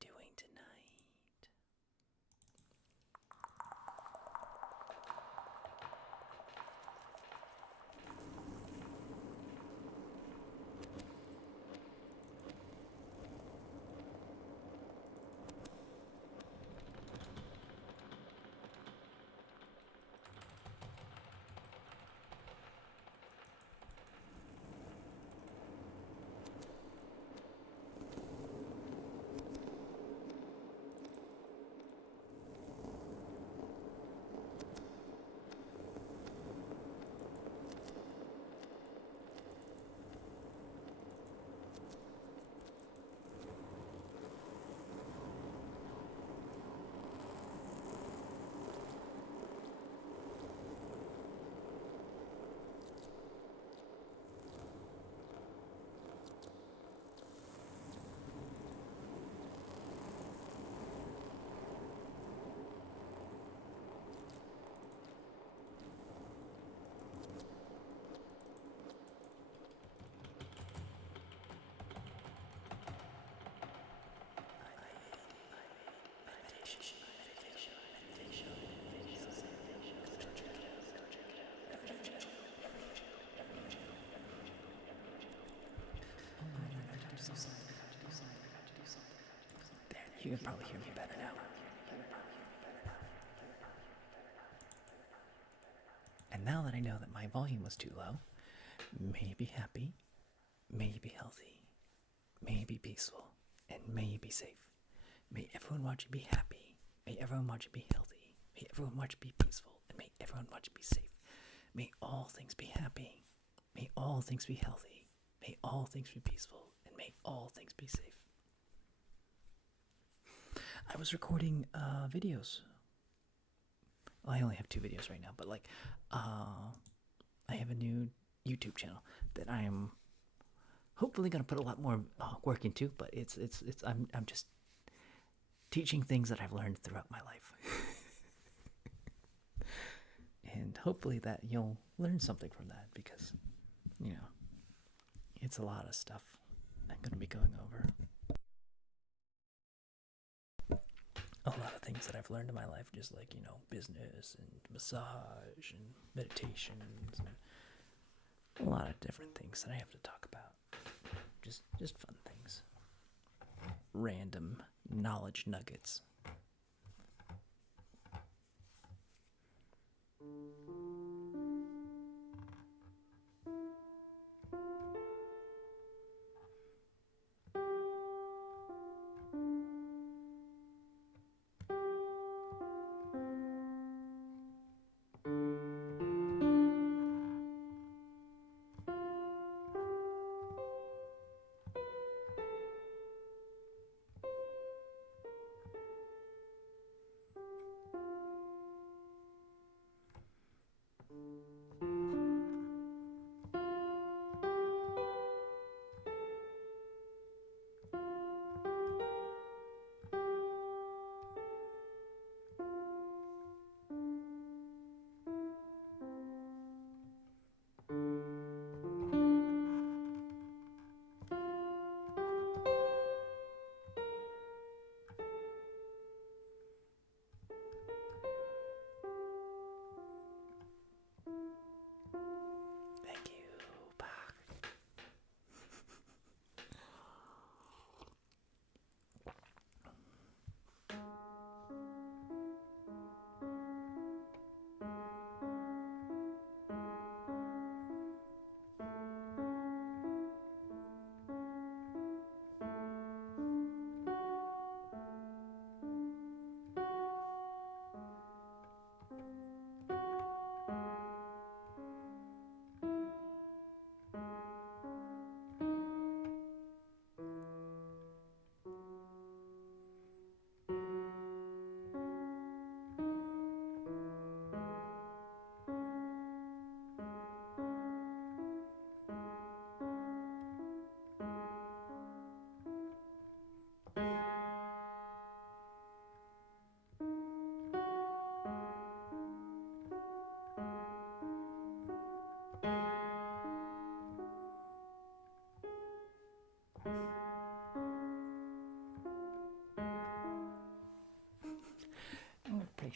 doing tonight? There, you can probably hear me better now. And now that I know that my volume was too low, may be happy, may be healthy, may be peaceful, and may be safe. May everyone watching be happy, may everyone watching be healthy, may everyone watching be peaceful, and may everyone watching be safe. May all things be happy, may all things be healthy, may all things be peaceful, and may all things be safe. I was recording videos. Well, I only have 2 videos right now, but I have a new YouTube channel that I am hopefully gonna put a lot more work into. But I'm just teaching things that I've learned throughout my life, and hopefully that you'll learn something from that, because it's a lot of stuff I'm gonna be going over. A lot of things that I've learned in my life, just like, business and massage and meditations and a lot of different things that I have to talk about. Just fun things. Random knowledge nuggets.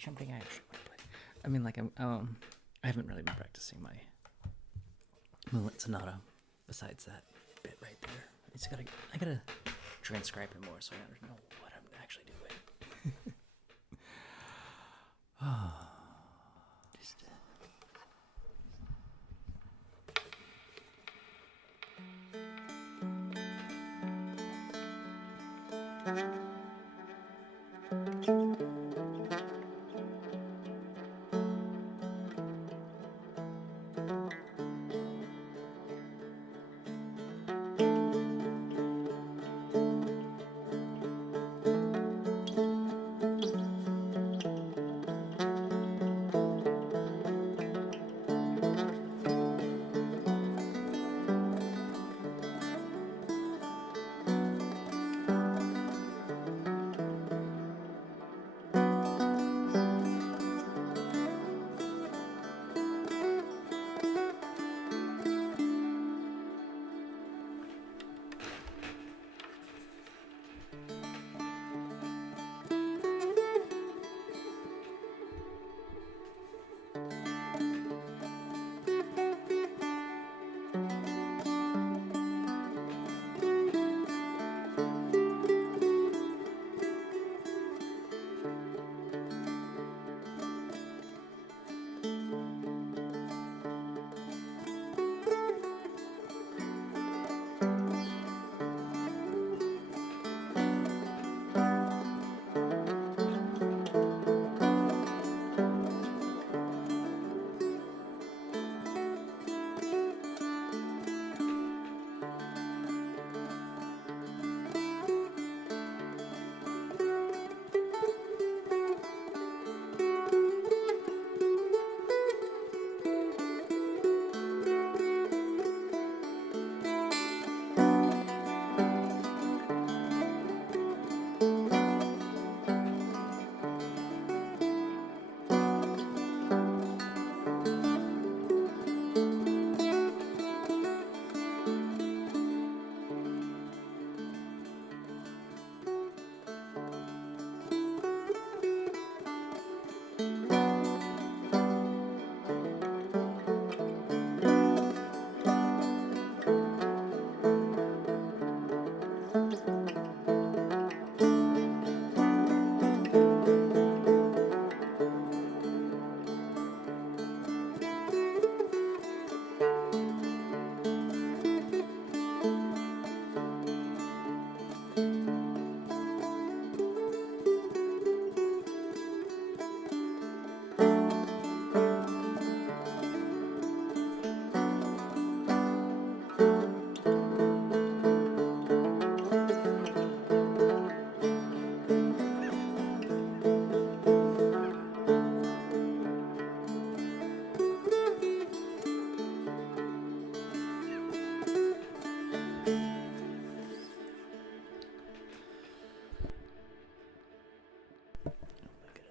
something I actually want to play. I mean, like I haven't really been practicing my Moonlit Sonata. Besides that bit right there, I gotta transcribe it more so I know what I'm actually doing. Just.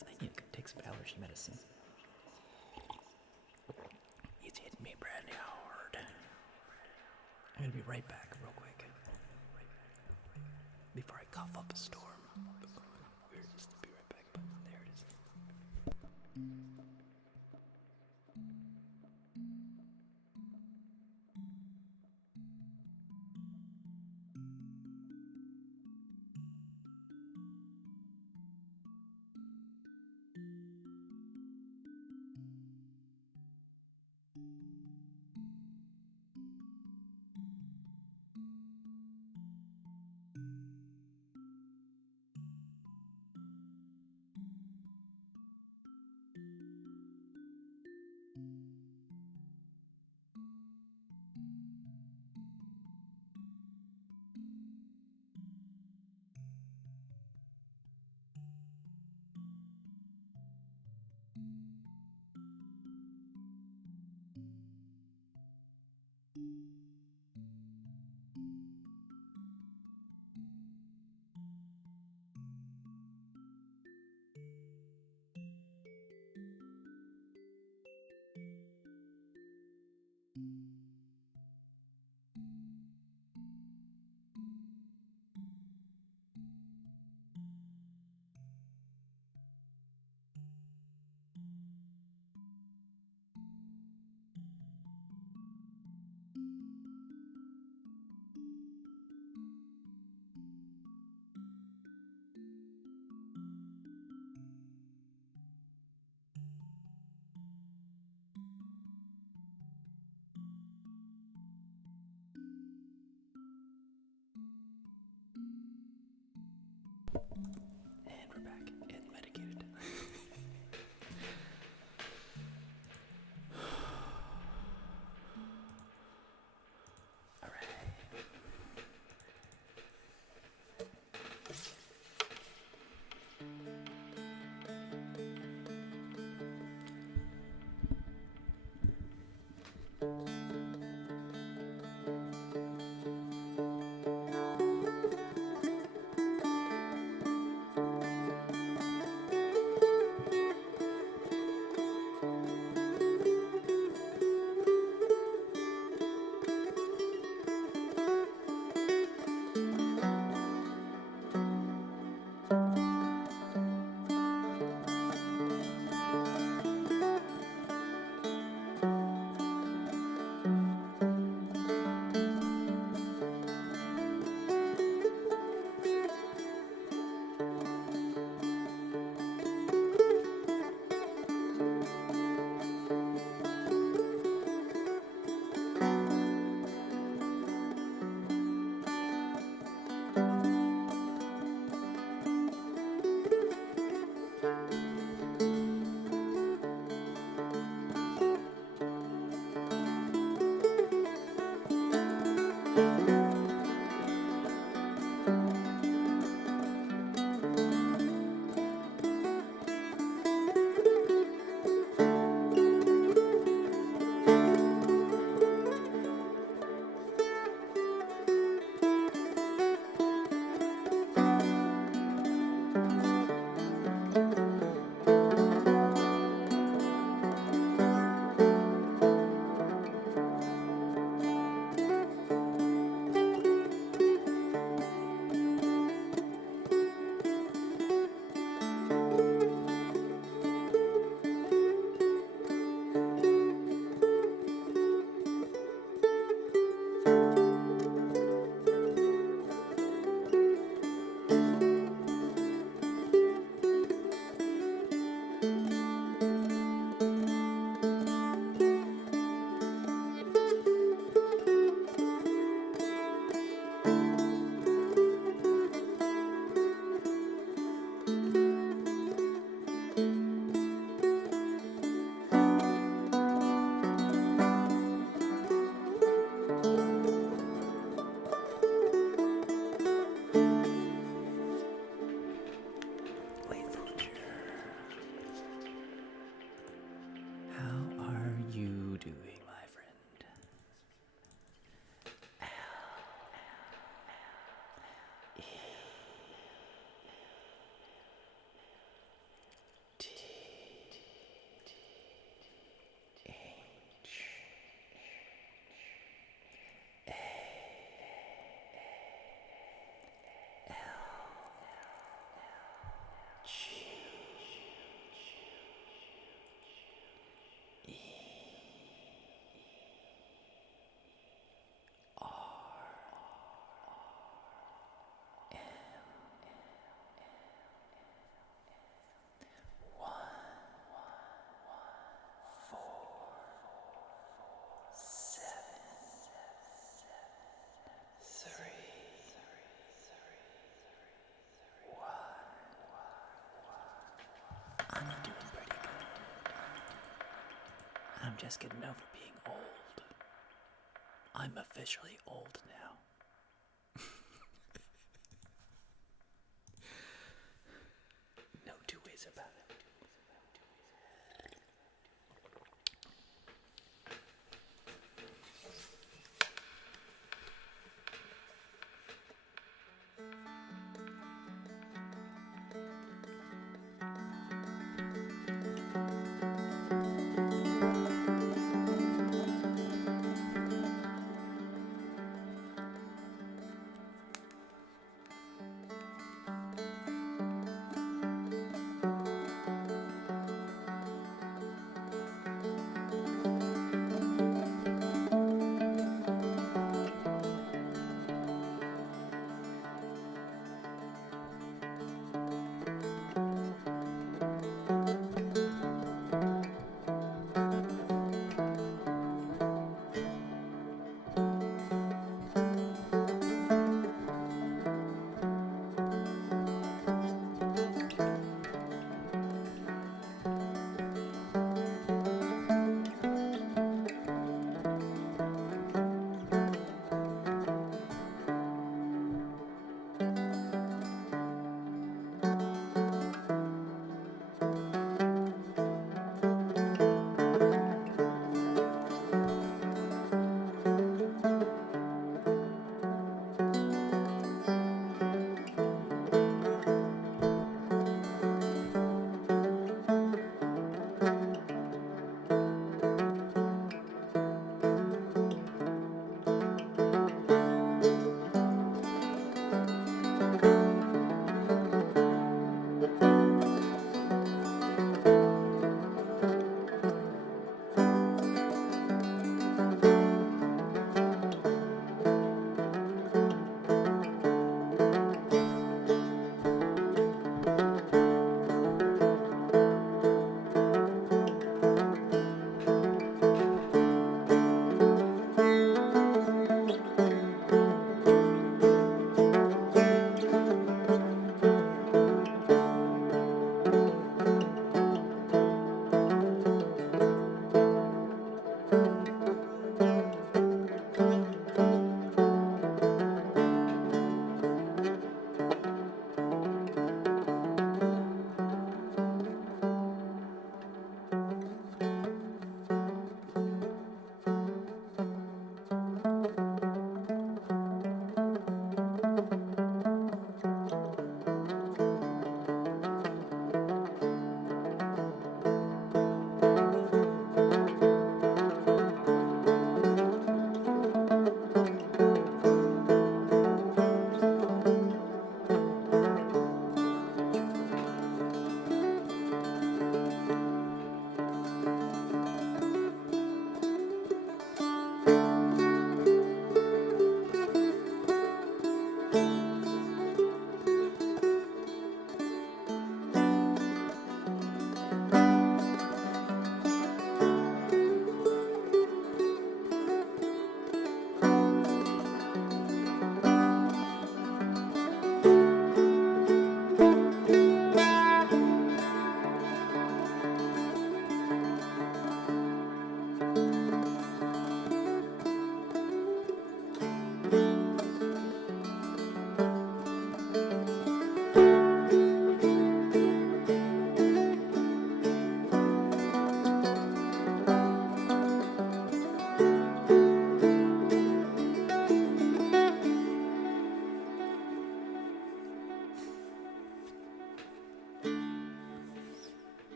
I need to take some allergy medicine. It's hitting me pretty hard. I'm gonna be right back real quick. Before I cough up a storm. Where is the be right back button? There it is. And we're back and medicated. All right. How are you doing, my friend? I'm doing pretty good. I'm just getting over being old. I'm officially old now. No two ways about it.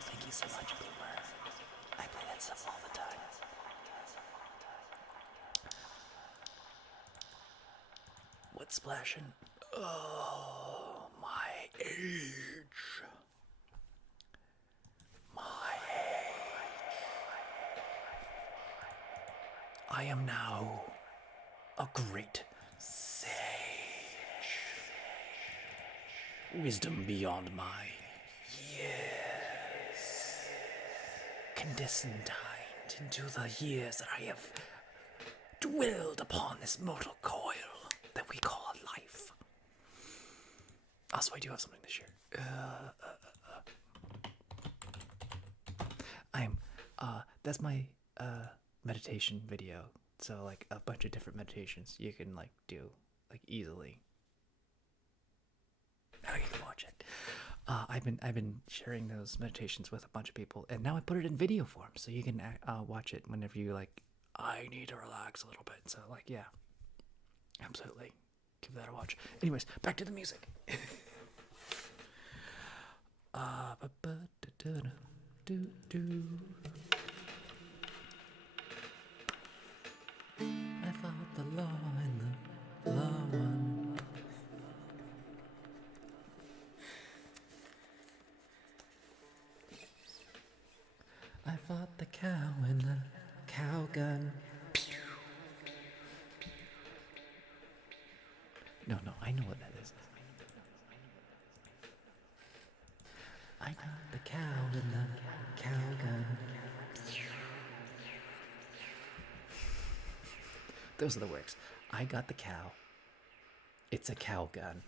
Thank you so much, Boomer. I play that stuff all the time. What's splashing? Oh, my age. My age. I am now a great sage. Wisdom beyond my years. Conditioned into the years that I have dwelled upon this mortal coil that we call life. Also, I do have something to share. That's my meditation video. So like a bunch of different meditations you can like do like easily. Now you can watch it. I've been sharing those meditations with a bunch of people, and now I put it in video form, so you can watch it whenever you like. I need to relax a little bit, so like yeah, absolutely, give that a watch. Anyways, back to the music. I fought the law and the law won. I fought the cow and the cow gun. No, I know what that is. I got the cow and the cow gun. Those are the words. I got the cow. It's a cow gun.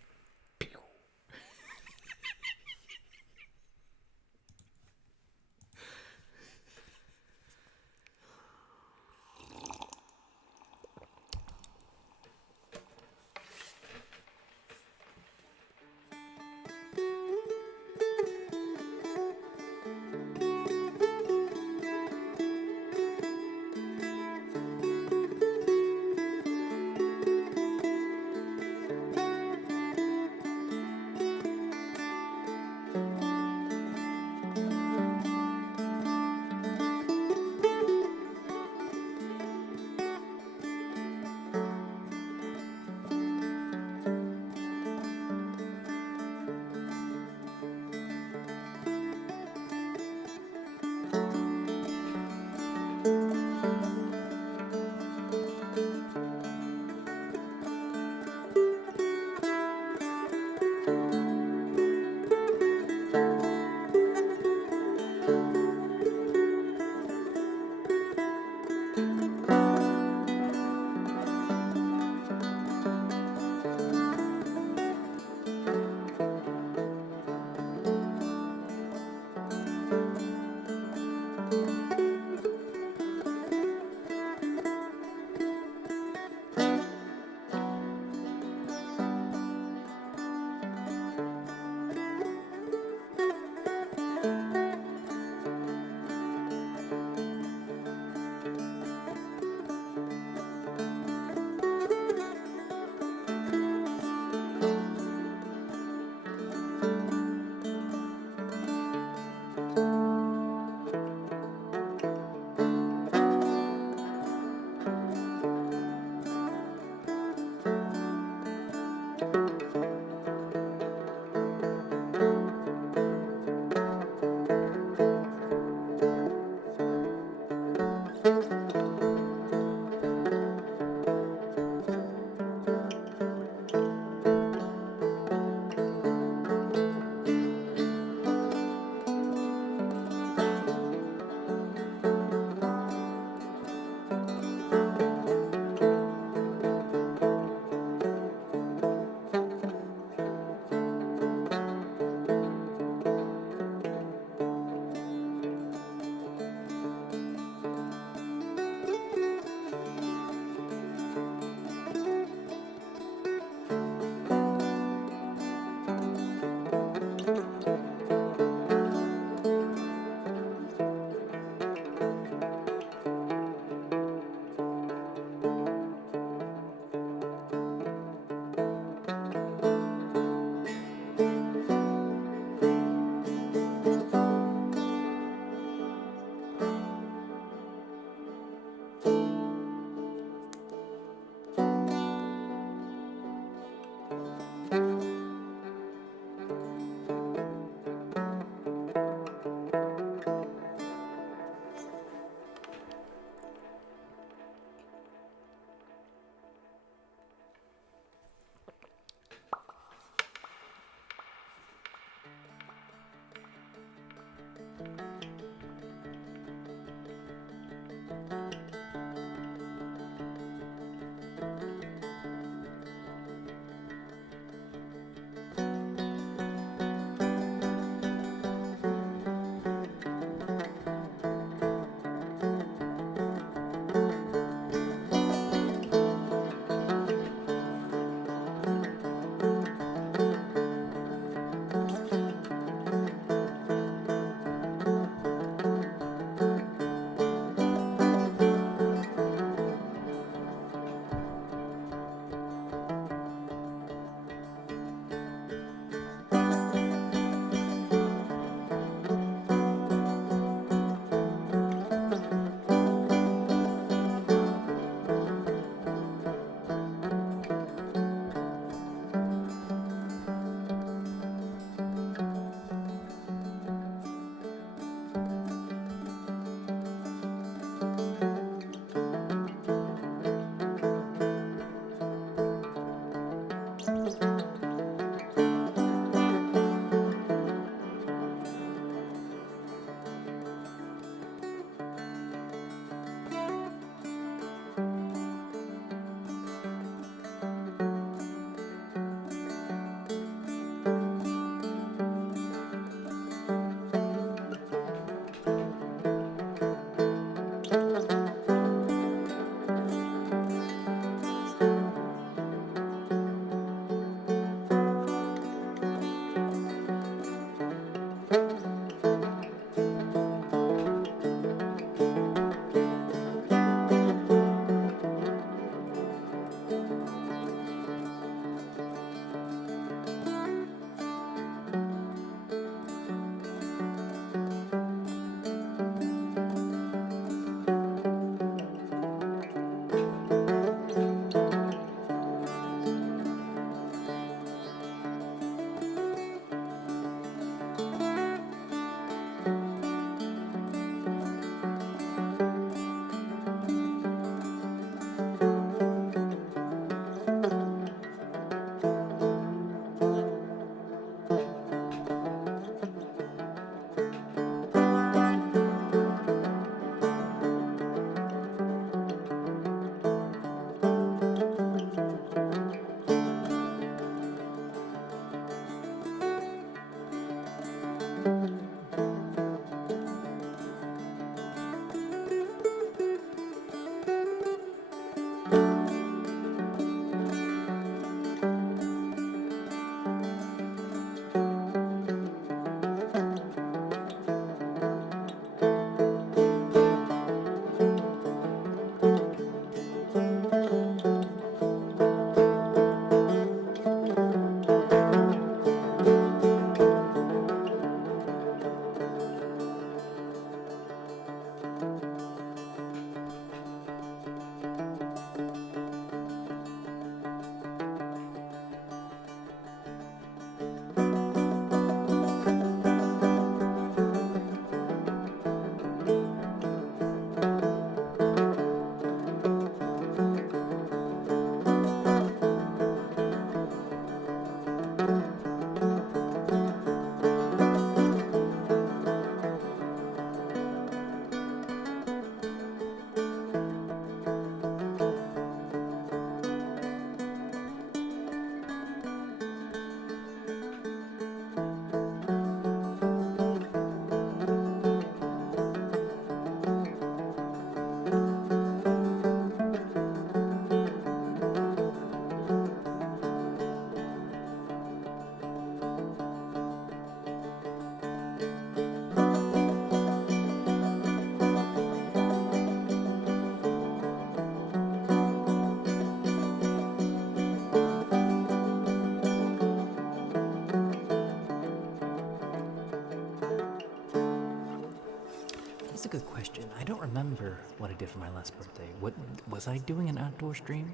that's a good question. I don't remember what I did for my last birthday. What was I doing an outdoor stream?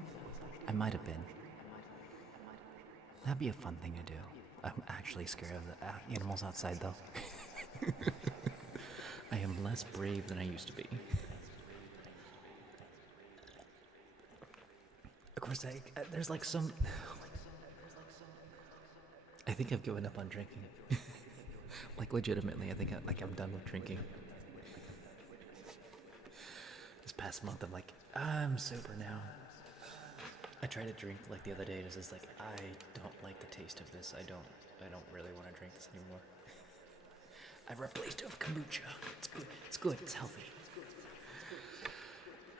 I might have been. That'd be a fun thing to do. I'm actually scared of the animals outside, though. I am less brave than I used to be. Of course, there's like some. I think I've given up on drinking. Like legitimately, I think I'm done with drinking. This past month, I'm like, I'm sober now. I tried to drink like the other day. It's just like I don't like the taste of this. I don't really want to drink this anymore. I've replaced it with kombucha. It's good. It's good. It's healthy.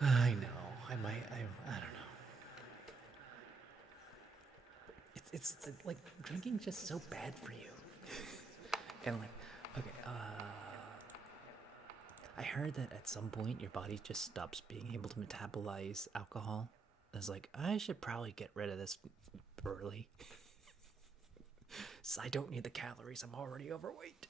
I know. I don't know. It's like drinking just so bad for you. And like, okay, I heard that at some point your body just stops being able to metabolize alcohol. It's like, I should probably get rid of this early. So I don't need the calories. I'm already overweight.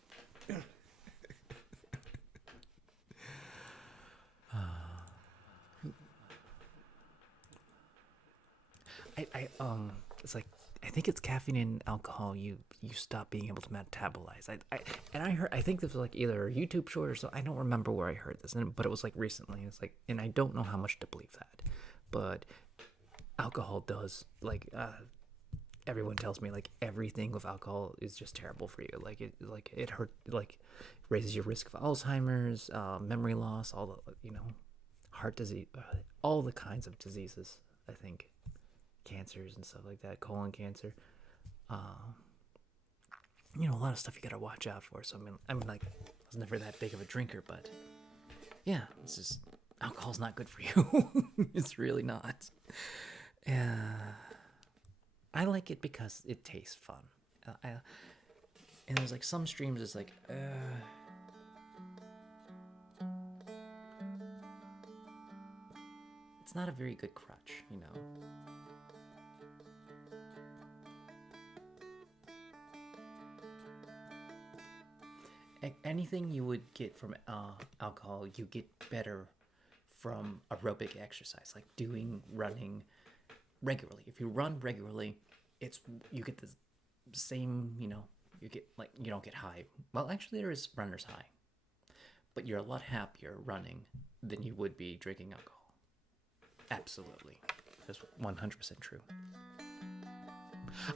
It's like, I think it's caffeine and alcohol you stop being able to metabolize. I think this was like either a YouTube short or so. I don't remember where I heard this, but it was like recently. It's like, and I don't know how much to believe that, but alcohol does, like, everyone tells me like everything with alcohol is just terrible for you. Like it hurt, like raises your risk of Alzheimer's, memory loss, all the heart disease, all the kinds of diseases. I think cancers and stuff like that, colon cancer. A lot of stuff you gotta watch out for. So I mean, like, I was never that big of a drinker, but yeah, it's just alcohol's not good for you. It's really not. I like it because it tastes fun. And there's like some streams it's like, it's not a very good crutch, Anything you would get from alcohol, you get better from aerobic exercise, like running regularly. If you run regularly, you get the same, you get like, you don't get high. Well, actually there is runner's high, but you're a lot happier running than you would be drinking alcohol. Absolutely. That's 100% true.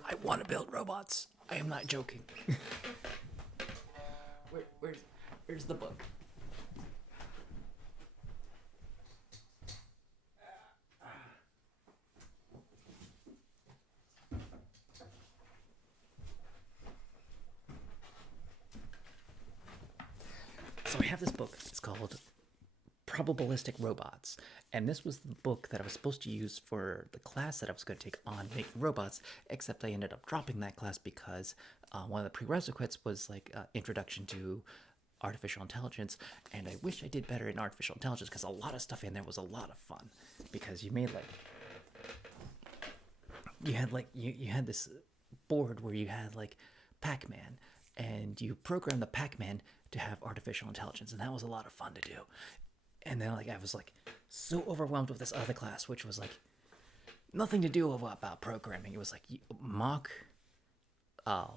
I want to build robots. I am not joking. Where's the book? So I have this book. It's called Probabilistic Robots. And this was the book that I was supposed to use for the class that I was going to take on making robots, except I ended up dropping that class because one of the prerequisites was like introduction to artificial intelligence, and I wish I did better in artificial intelligence because a lot of stuff in there was a lot of fun, because you had this board where you had like Pac-Man, and you programmed the Pac-Man to have artificial intelligence, and that was a lot of fun to do. And then like I was like so overwhelmed with this other class, which was like nothing to do about programming. It was like mock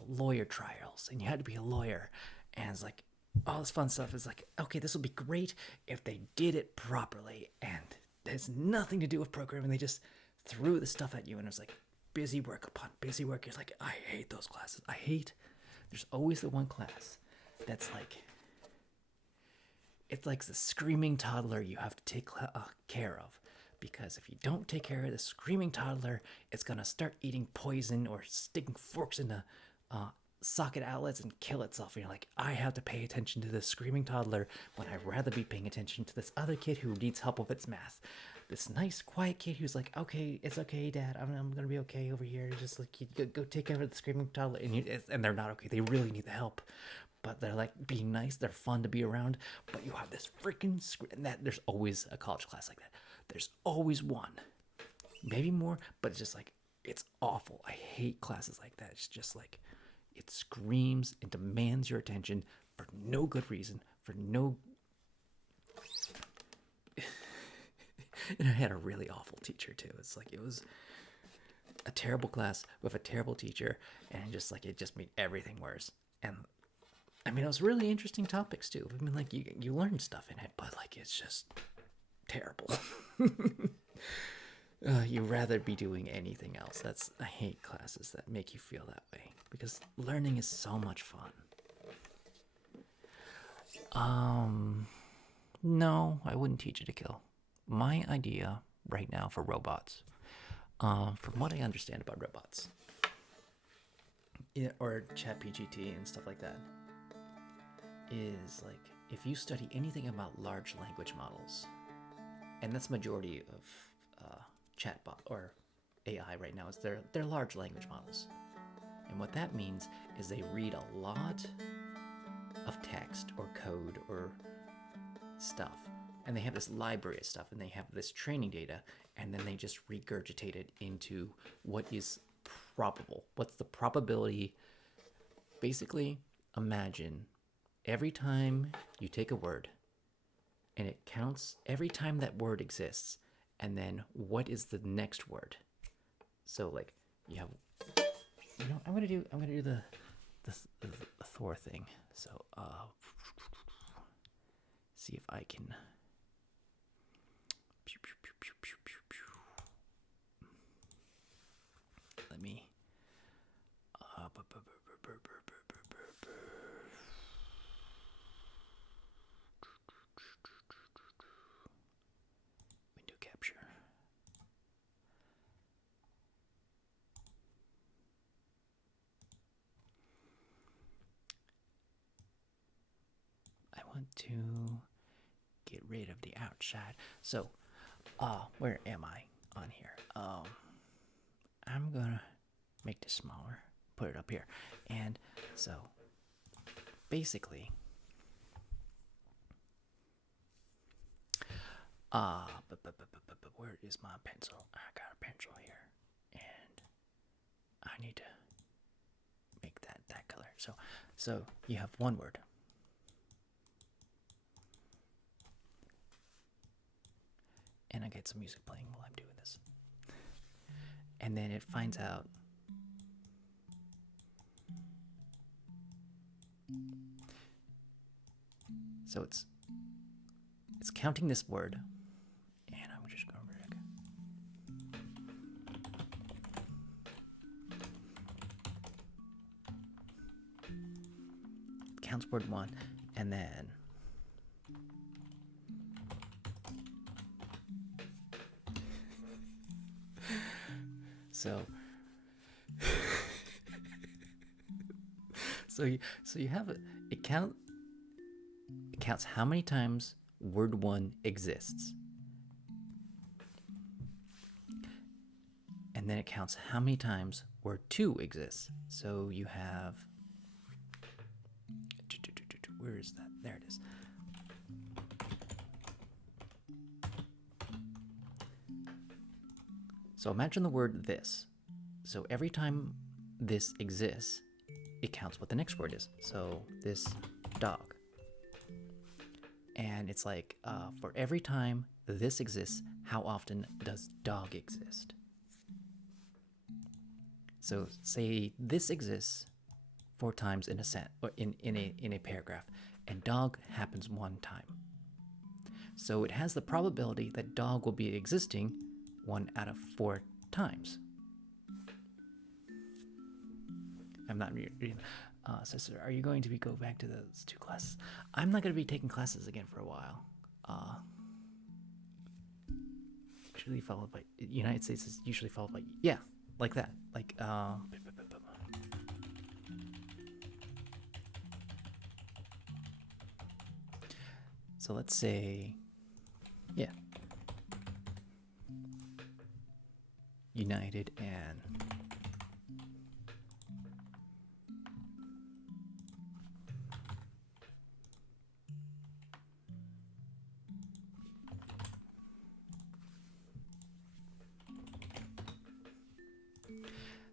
lawyer trials, and you had to be a lawyer, and it's like all this fun stuff. Is like, okay, this will be great if they did it properly, and it has nothing to do with programming. They just threw the stuff at you, and it was like busy work upon busy work. It's like, I hate those classes. There's always the one class that's like, it's like the screaming toddler you have to take care of, because if you don't take care of the screaming toddler, it's gonna start eating poison or sticking forks into socket outlets and kill itself. And you're like, I have to pay attention to this screaming toddler when I'd rather be paying attention to this other kid who needs help with its math. This nice, quiet kid who's like, okay, it's okay, Dad. I'm gonna be okay over here. Just like, you go take care of the screaming toddler, and they're not okay. They really need the help, but they're like being nice. They're fun to be around. But you have this freaking there's always a college class like that. There's always one, maybe more, but it's just like, it's awful. I hate classes like that. It's just like, it screams and demands your attention for no good reason, for no And I had a really awful teacher too. It's like it was a terrible class with a terrible teacher, and just like it just made everything worse. And I mean, it was really interesting topics too. I mean, like you learn stuff in it, but like it's just terrible. You'd rather be doing anything else. I hate classes that make you feel that way because learning is so much fun. No, I wouldn't teach it to kill. My idea right now for robots, from what I understand about robots, or ChatGPT and stuff like that, is like if you study anything about large language models, and that's majority of chatbot or AI right now is they're large language models, and what that means is they read a lot of text or code or stuff, and they have this library of stuff, and they have this training data, and then they just regurgitate it into what is probable. What's the probability? Basically, imagine every time you take a word and it counts every time that word exists, and then what is the next word? So like you have, I'm gonna do the Thor thing. So see if I can. Let me. Window capture. I want to get rid of the outside. So, where am I on here? I'm gonna make this smaller, put it up here, and so basically, but where is my pencil? I got a pencil here, and I need to make that color. So you have one word. And I get some music playing while I'm doing this. And then it finds out so it's counting this word, and I'm just going to counts word one, and then so you have it counts how many times word one exists, and then it counts how many times word two exists. So you have, where is that? There it is. So imagine the word this. So every time this exists, it counts what the next word is. So this dog. And it's like, for every time this exists, how often does dog exist? So say this exists 4 times in a sentence, or in a paragraph, and dog happens 1 time. So it has the probability that dog will be existing 1 out of 4 times. I'm not reading. Sister, are you going to go back to those 2 classes? I'm not going to be taking classes again for a while. Usually followed by United States is usually followed by, yeah, like that, like so let's say, yeah, United and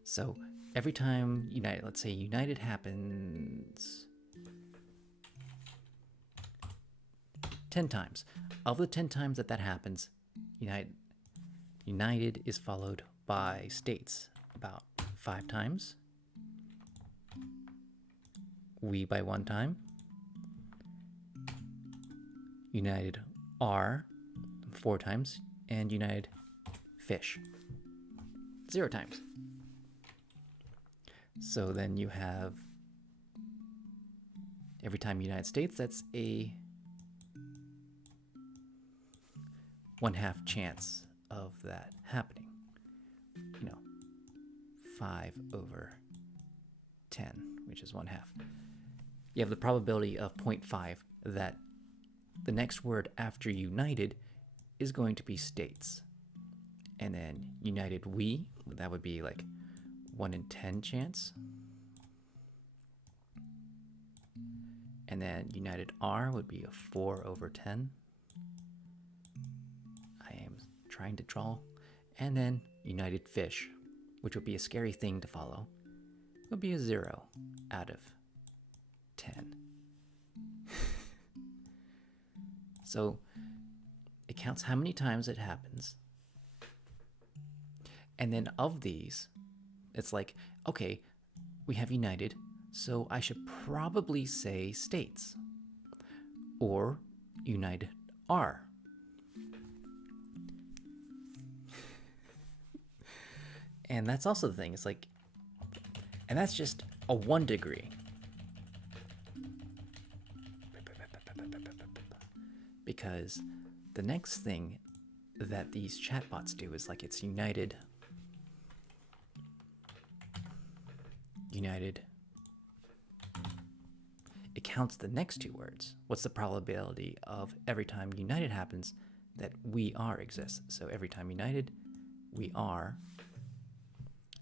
so every time United, let's say United happens 10 times. Of the 10 times that happens, United, United is followed by states about 5 times. We by 1 time. United are 4 times. And United fish 0 times. So then you have every time United States, that's a 1/2 chance of that happening. 5/10, which is 1/2. You have the probability of 0.5 that the next word after United is going to be states. And then United we, that would be like 1 in 10 chance. And then United R would be a 4/10. I am trying to draw. And then United Fish, which would be a scary thing to follow, would be a 0/10. So it counts how many times it happens. And then of these, it's like, okay, we have United, so I should probably say states or United are. And that's also the thing. It's like, and that's just a 1 degree. Because the next thing that these chatbots do is like it's United. It counts the next 2 words. What's the probability of every time United happens that we are exists? So every time United, we are.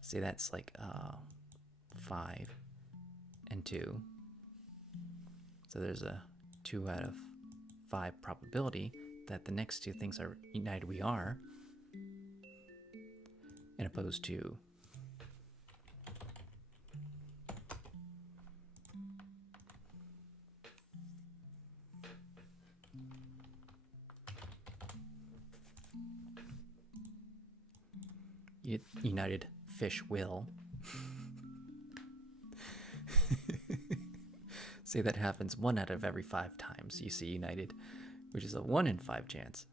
Say that's like 5 and 2. So there's a 2 out of 5 probability that the next 2 things are United we are, and opposed to United Fish will. Say that happens 1 out of every 5 times you see United, which is a 1 in 5 chance.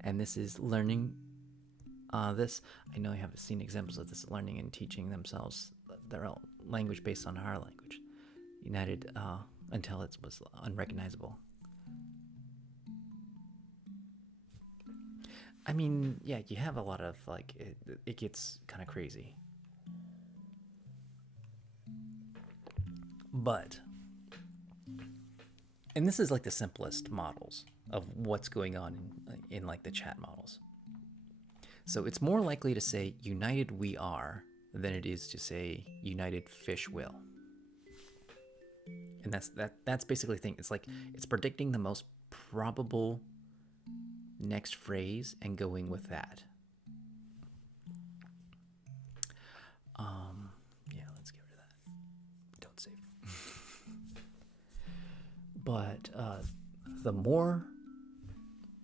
And this is learning. This, I know I have seen examples of this learning and teaching themselves their own language based on our language. United until it was unrecognizable. I mean, yeah, you have a lot of, like, it gets kind of crazy. But, and this is like the simplest models of what's going on in like the chat models. So it's more likely to say United we are than it is to say United Fish will. And that's basically the thing. It's like it's predicting the most probable next phrase and going with that. Yeah, let's get rid of that. Don't save. But the more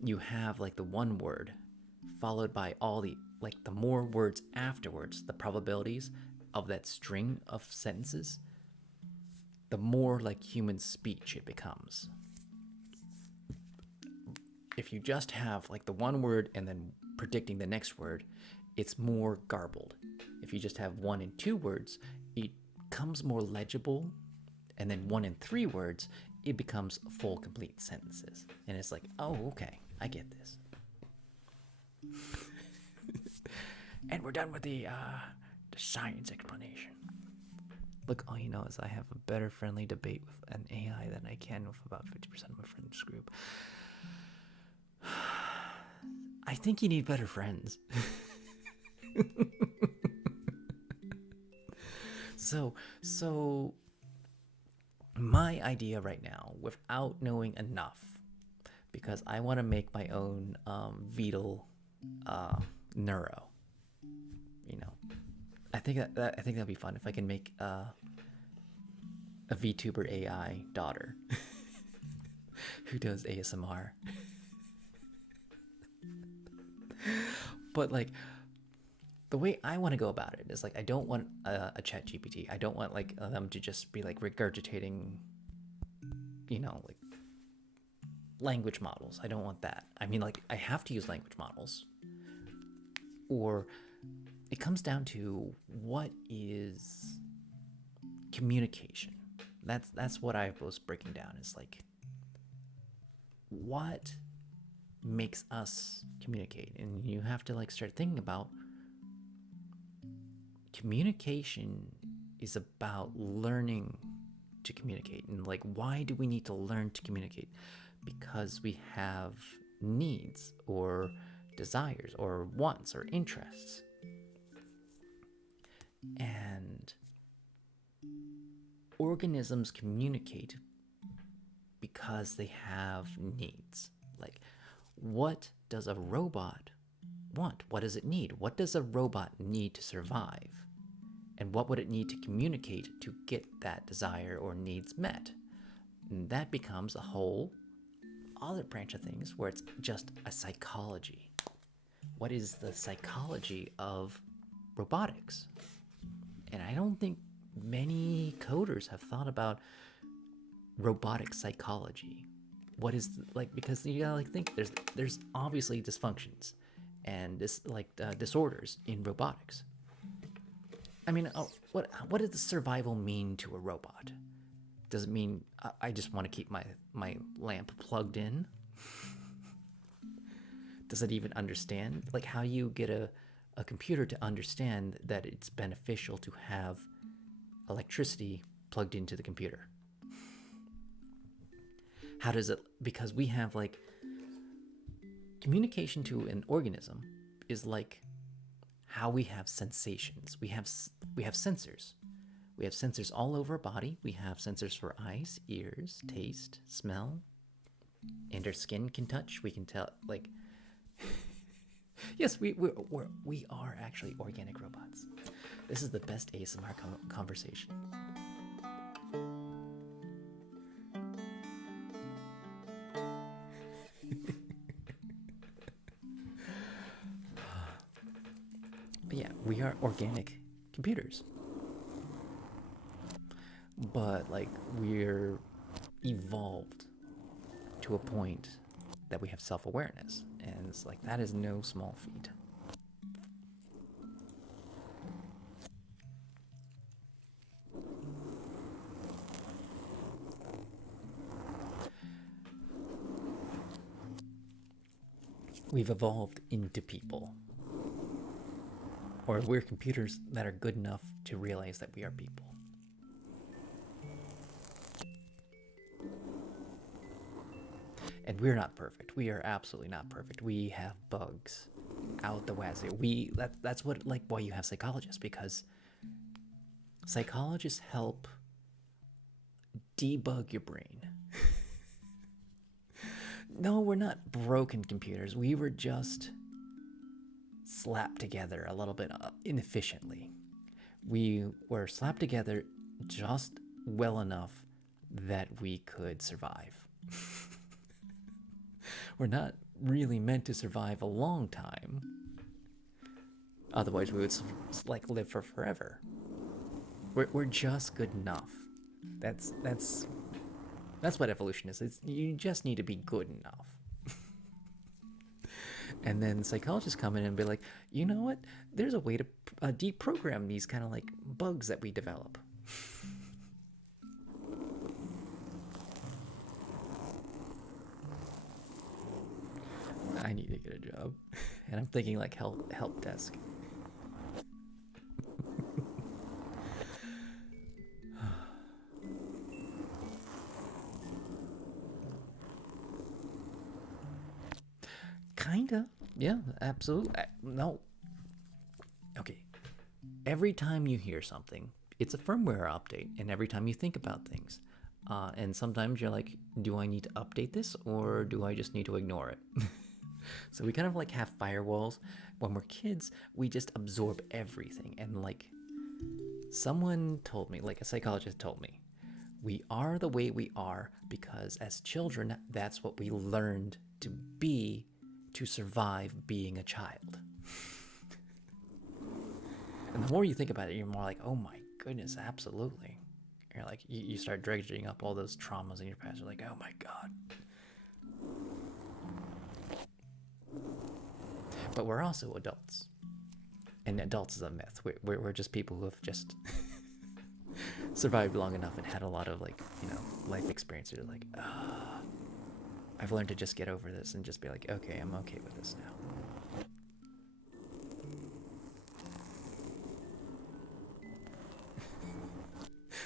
you have like the one word followed by all the, like, the more words afterwards, the probabilities of that string of sentences, the more like human speech it becomes. If you just have like the one word and then predicting the next word, it's more garbled. If you just have 1 and 2 words, it becomes more legible. And then 1 and 3 words, it becomes full, complete sentences. And it's like, oh, okay, I get this. And we're done with the science explanation. Look, all you know is I have a better friendly debate with an AI than I can with about 50% of my friends group. I think you need better friends. So my idea right now, without knowing enough, because I want to make my own Beetle neuro. You know, I think that'd be fun if I can make a VTuber AI daughter who does ASMR. But like the way I want to go about it is like I don't want a chat GPT. I don't want like them to just be like regurgitating, like language models. I don't want that. I mean, like I have to use language models, or it comes down to what is communication. That's what I was breaking down. Is like what makes us communicate, and you have to like start thinking about communication is about learning to communicate. And like, why do we need to learn to communicate? Because we have needs or desires or wants or interests, and organisms communicate because they have needs. Like, what does a robot want? What does it need? What does a robot need to survive? And what would it need to communicate to get that desire or needs met? And that becomes a whole other branch of things where it's just a psychology. What is the psychology of robotics? And I don't think many coders have thought about robotic psychology. What is because you gotta like think there's obviously dysfunctions and disorders in robotics. I mean, what does the survival mean to a robot? Does it mean I just want to keep my lamp plugged in? Does it even understand? Like, how you get a computer to understand that it's beneficial to have electricity plugged into the computer? How does it, because we have like, communication to an organism is like how we have sensations. We have sensors. We have sensors all over our body. We have sensors for eyes, ears, taste, smell, and our skin can touch. We can tell, like, yes, we are actually organic robots. This is the best ASMR conversation. But yeah, we are organic computers. But like, we're evolved to a point that we have self-awareness, and it's like that is no small feat. We've evolved into people, or we're computers that are good enough to realize that we are people. And we're not perfect. We are absolutely not perfect. We have bugs out the wazoo. That's what, like, why you have psychologists, because psychologists help debug your brain. No, we're not broken computers. We were just slapped together a little bit inefficiently. We were slapped together just well enough that we could survive. We're not really meant to survive a long time. Otherwise, we would like live for forever. We're just good enough. That's what evolution is. You just need to be good enough. And then psychologists come in and be like, you know what? There's a way to deprogram these kind of like bugs that we develop. I need to get a job. And I'm thinking like help desk. Kinda. Yeah, absolutely. No. Okay. Every time you hear something, it's a firmware update. And every time you think about things. And sometimes you're like, do I need to update this, or do I just need to ignore it? So we kind of like have firewalls. When we're kids, we just absorb everything. And like, someone told me, like a psychologist told me, We are the way we are because as children, that's what we learned to be to survive being a child. And the more you think about it, you're more like, oh my goodness, absolutely. You're like, you start dredging up all those traumas in your past. You're like, oh my God. But we're also adults. And adults is a myth. We're just people who have just survived long enough and had a lot of life experiences. Like, I've learned to just get over this and just be like, okay, I'm okay with this now.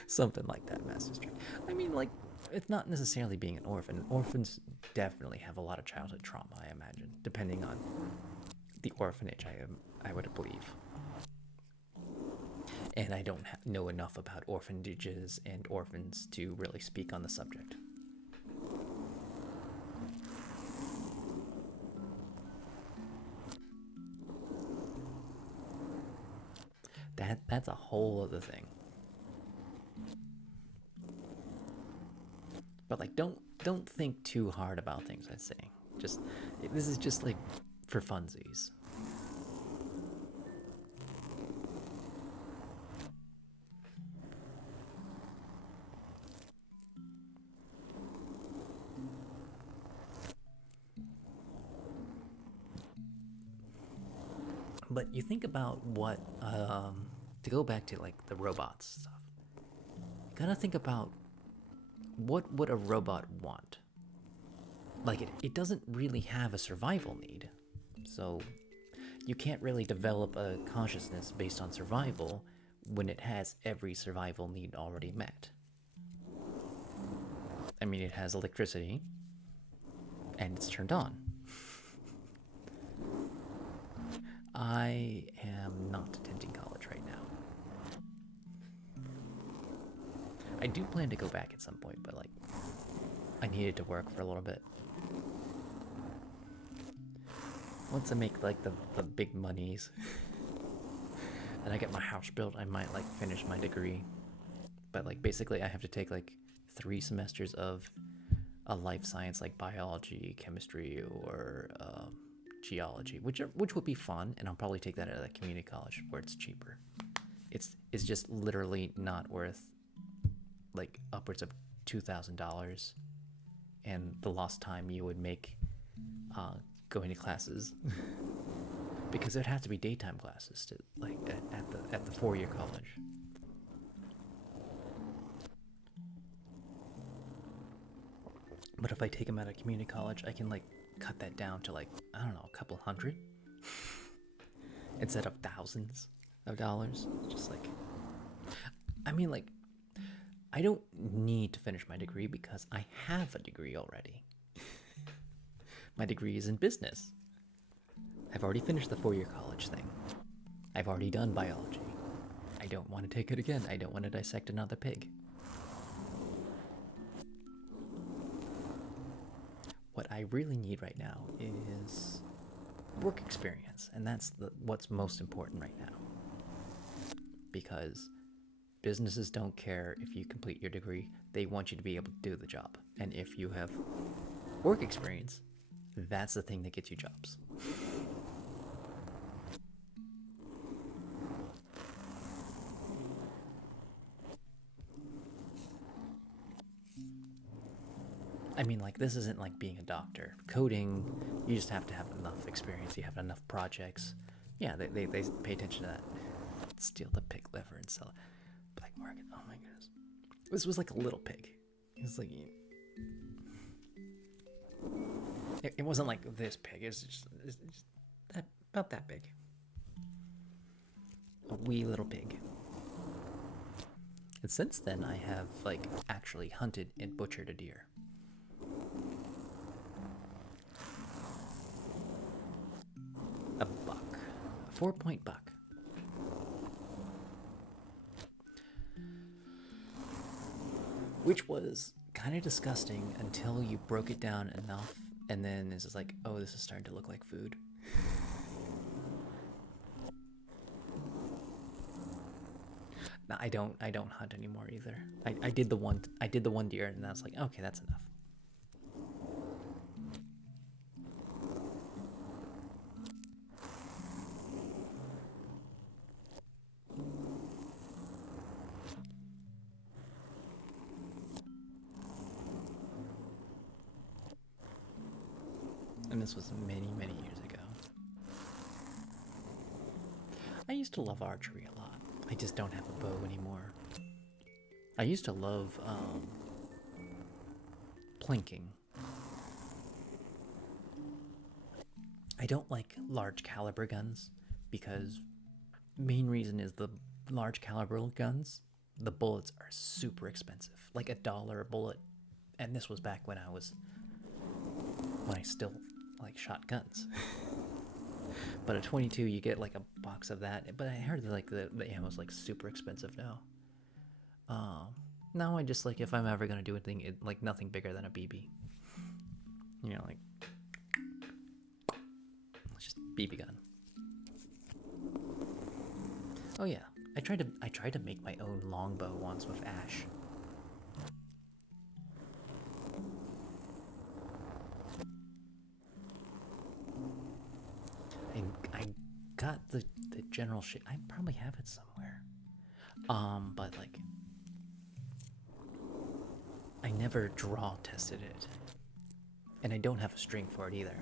Something like that, Master String. I mean, like, it's not necessarily being an orphan. Orphans definitely have a lot of childhood trauma, I imagine, depending on the orphanage, I would believe. And I don't know enough about orphanages and orphans to really speak on the subject. That's a whole other thing. But like, don't think too hard about things I say. This is just like for funsies. But you think about what, to go back to like the robots stuff, you gotta think about what would a robot want? Like it doesn't really have a survival need. So you can't really develop a consciousness based on survival when it has every survival need already met. I mean, it has electricity and it's turned on. I am not attending college right now. I do plan to go back at some point, but like, I needed to work for a little bit. Once I make like the big monies and I get my house built, I might like finish my degree. But like basically I have to take like 3 semesters of a life science like biology, chemistry, or geology, which would be fun, and I'll probably take that at a community college where it's cheaper. It's just literally not worth like upwards of $2,000 and the lost time you would make going to classes because it'd have to be daytime classes to like at the 4-year college. But if I take them out of community college, I can like cut that down to like, I don't know, a couple hundred instead of thousands of dollars. Just like, I mean, like, I don't need to finish my degree because I have a degree already. My degree is in business. I've already finished the 4-year college thing. I've already done biology. I don't want to take it again. I don't want to dissect another pig. What I really need right now is work experience, and that's what's most important right now. Because businesses don't care if you complete your degree. They want you to be able to do the job. And if you have work experience, that's the thing that gets you jobs. I mean, like, this isn't like being a doctor. Coding, you just have to have enough experience. You have enough projects. Yeah, they pay attention to that. Steal the pig liver and sell it. Black market. Oh my goodness. This was like a little pig. It was like... It wasn't like this pig. It's just about that big. A wee little pig. And since then, I have like actually hunted and butchered a deer. A buck. A 4-point buck. Which was kind of disgusting until you broke it down enough, and then it's just like, oh, this is starting to look like food. No, I don't hunt anymore either. I did the one deer and I was like, okay, that's enough. And this was many, many years ago. I used to love archery a lot. I just don't have a bow anymore. I used to love plinking. I don't like large caliber guns because main reason is the large caliber guns, the bullets are super expensive, like $1 a bullet. And this was back when I still like shot guns. But a 22, you get like a box of that. But I heard that like the ammo's like super expensive now. Now I just like if I'm ever gonna do anything, like nothing bigger than a BB. You know, like it's just BB gun. Oh yeah, I tried to make my own longbow once with ash. And I got the general shape. I probably have it somewhere. But like I never draw tested it. And I don't have a string for it either.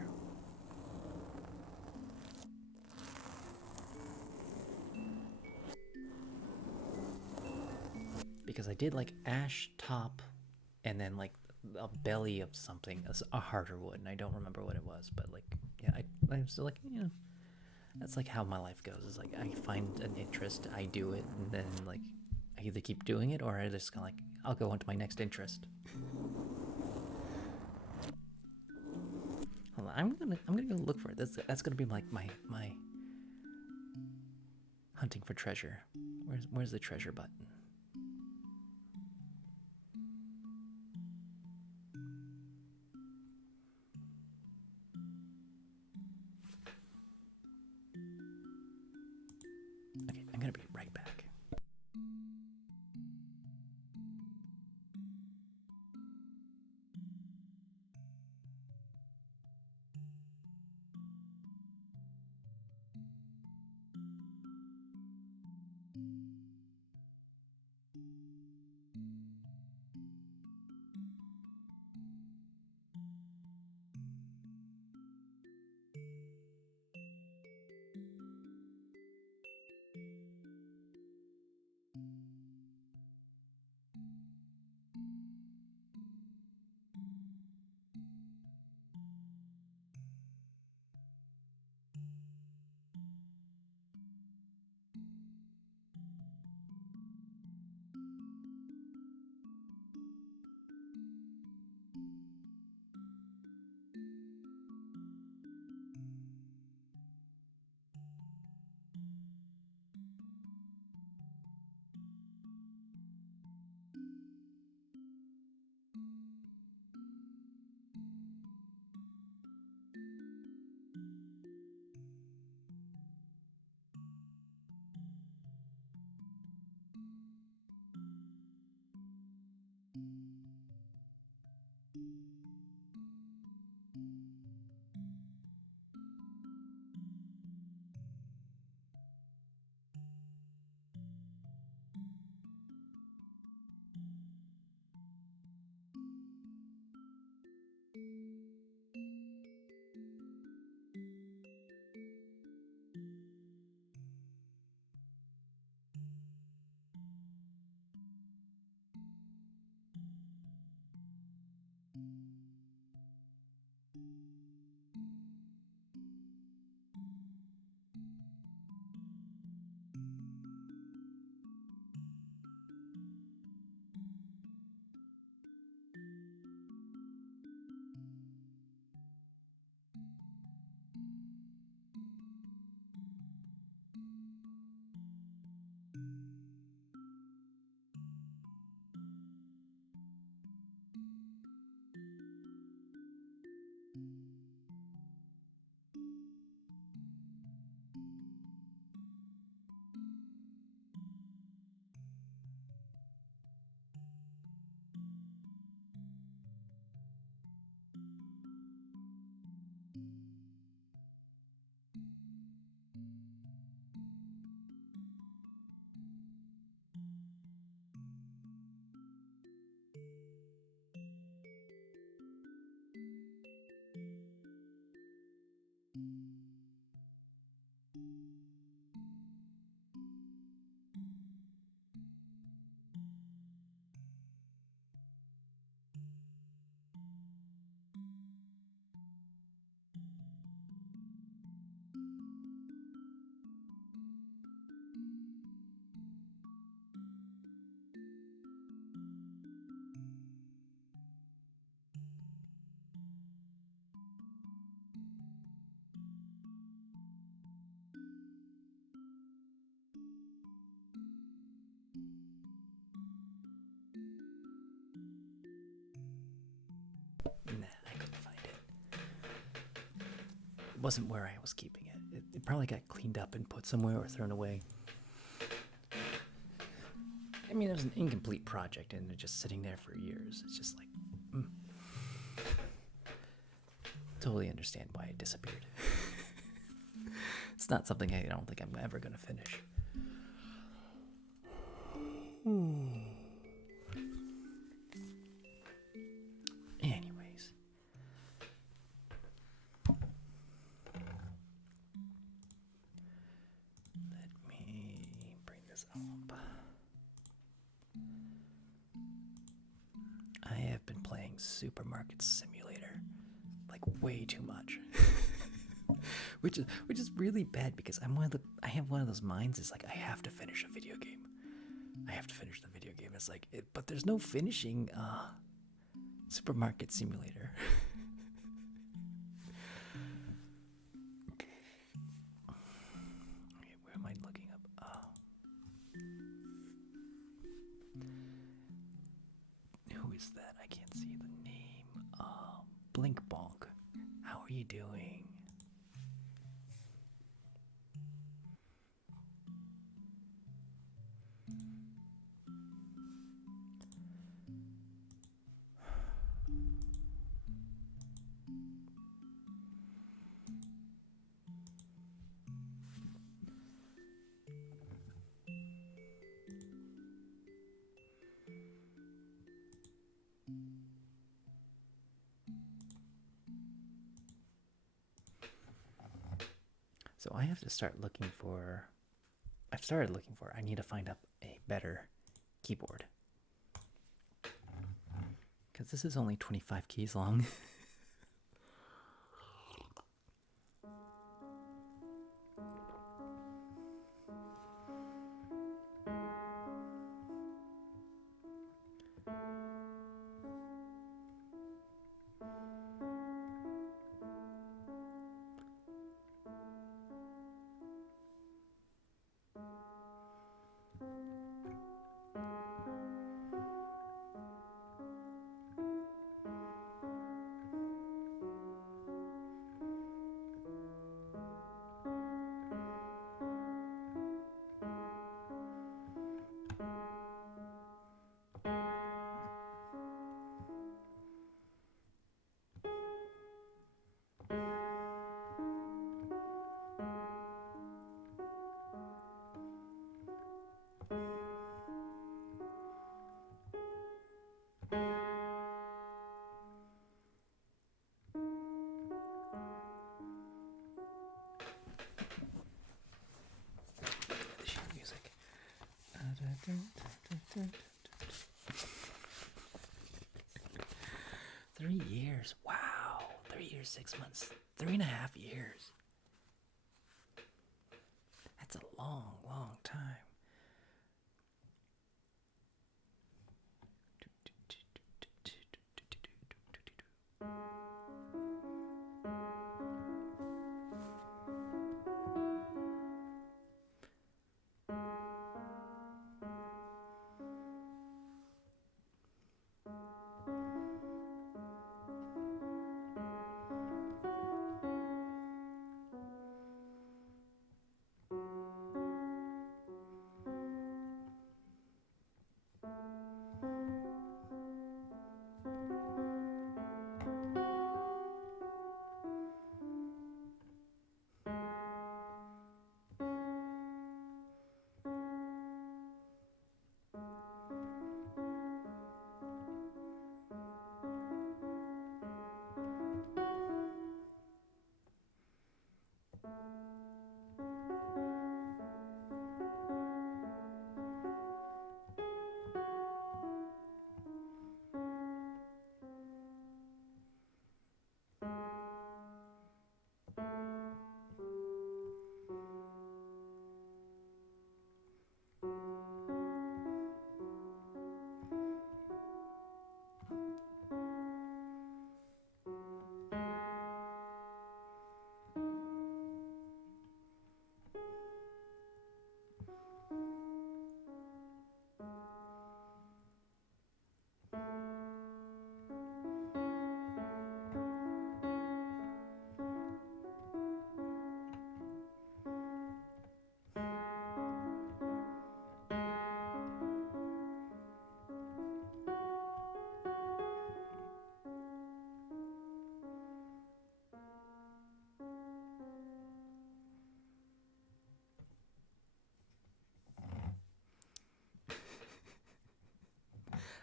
Because I did like ash top and then like a belly of something, a harder wood, and I don't remember what it was, but like yeah, I'm still like, you know, that's like how my life goes. Is like I find an interest, I do it, and then like I either keep doing it or I just kind of like I'll go on to my next interest. Hold on, I'm gonna go look for it. That's gonna be like my hunting for treasure. Where's the treasure button? Okay, I'm gonna be right back. wasn't where I was keeping it. It probably got cleaned up and put somewhere or thrown away. I mean, it was an incomplete project and it's just sitting there for years. It's just like, totally understand why it disappeared. It's not something I don't think I'm ever going to finish. Anyways. Let me bring this up. I have been playing Supermarket Simulator like way too much. which is really bad because I have one of those minds. It's like I have to finish a video game. I have to finish the video game. It's like but there's no finishing Supermarket Simulator. Okay, where am I looking up? Who is that? I can't see the name. Blink Bonk. How are you doing? So I have to start looking for. I've started looking for. I need to find up a better keyboard. Because this is only 25 keys long. The sheet music. 3 years. Wow. 3 years, 6 months. 3.5 years. That's a long, long time.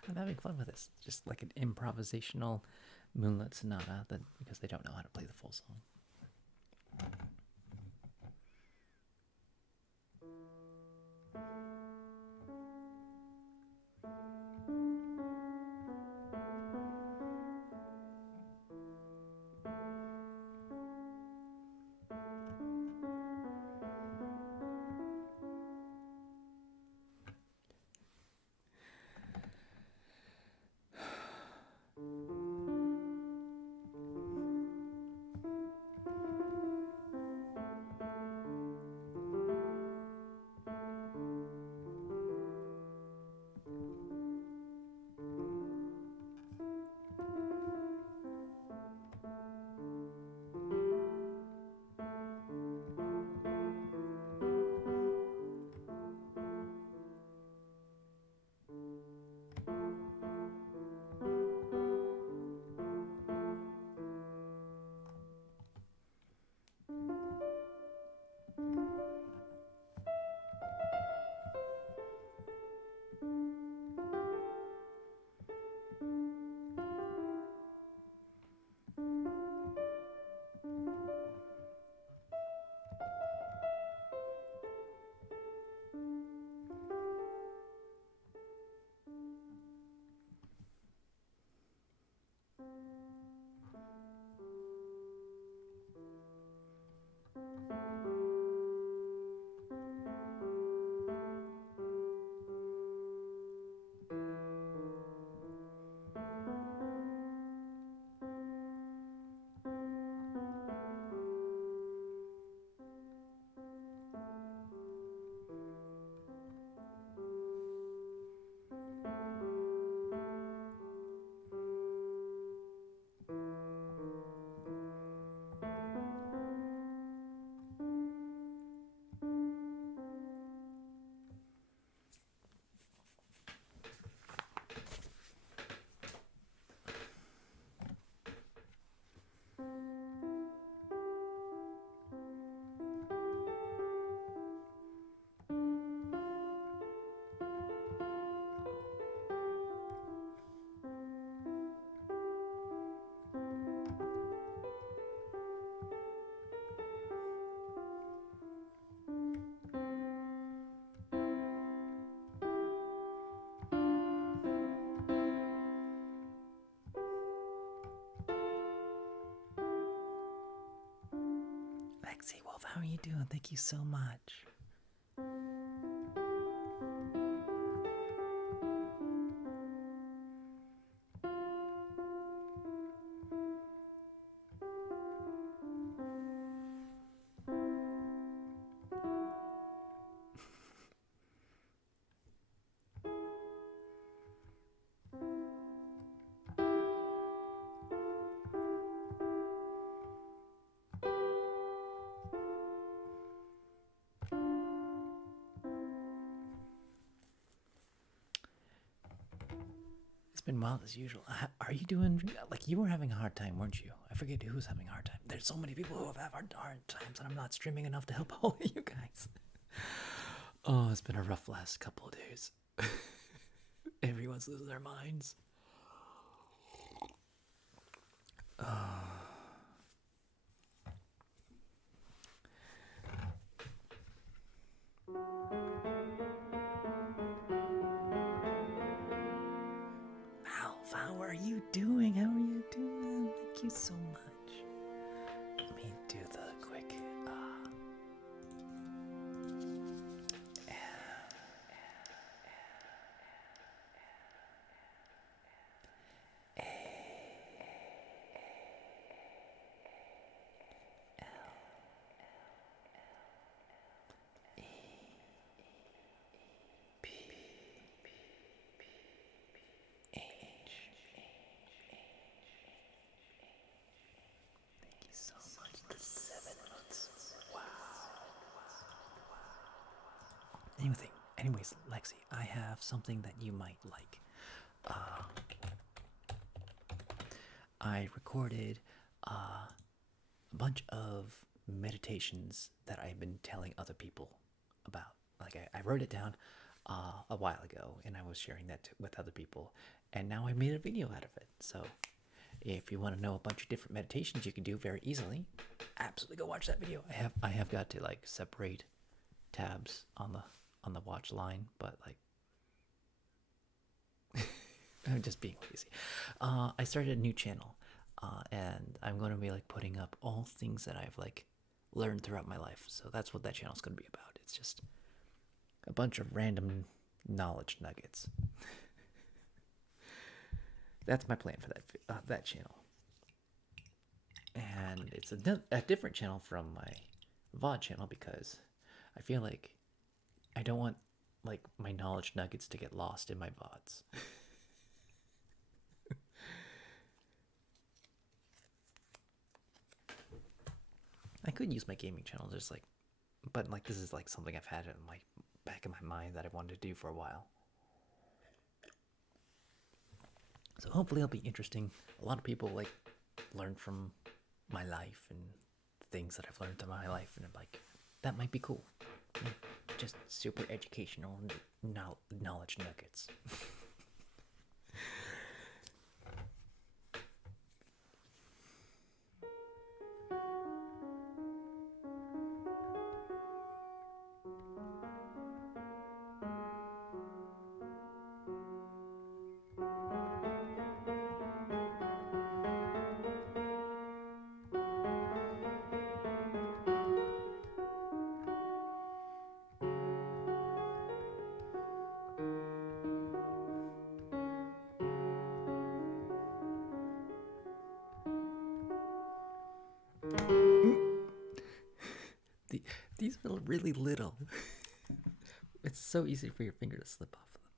I'm having fun with this. Just like an improvisational Moonlit Sonata that because they don't know how to play the full song. Lexi Wolf, how are you doing? Thank you so much. It's been wild as usual. Are you doing like you were having a hard time, weren't you? I forget who's having a hard time. There's so many people who have hard times, and I'm not streaming enough to help all of you guys. Oh, it's been a rough last couple of days. Everyone's losing their minds. Alf, how are you doing? How are you doing? Thank you so much. Let me do the quick. So much. The 7 months. Wow. Anyways, Lexi, I have something that you might like. I recorded a bunch of meditations that I've been telling other people about. Like I wrote it down, a a while ago, and I was sharing that with other people, and now I made a video out of it. So if you want to know a bunch of different meditations you can do very easily, absolutely go watch that video. I have got to like separate tabs on the watch line, but like I'm just being lazy. I started a new channel, and I'm going to be like putting up all things that I've like learned throughout my life. So that's what that channel is going to be about. It's just a bunch of random knowledge nuggets. That's my plan for that channel. And it's a different channel from my VOD channel because I feel like I don't want like my knowledge nuggets to get lost in my VODs. I could use my gaming channel just like, but like this is like something I've had in my back in my mind that I wanted to do for a while. So hopefully it'll be interesting. A lot of people like learn from my life and things that I've learned in my life, and I'm like, that might be cool. Yeah, just super educational knowledge nuggets. These are really little. It's so easy for your finger to slip off of them.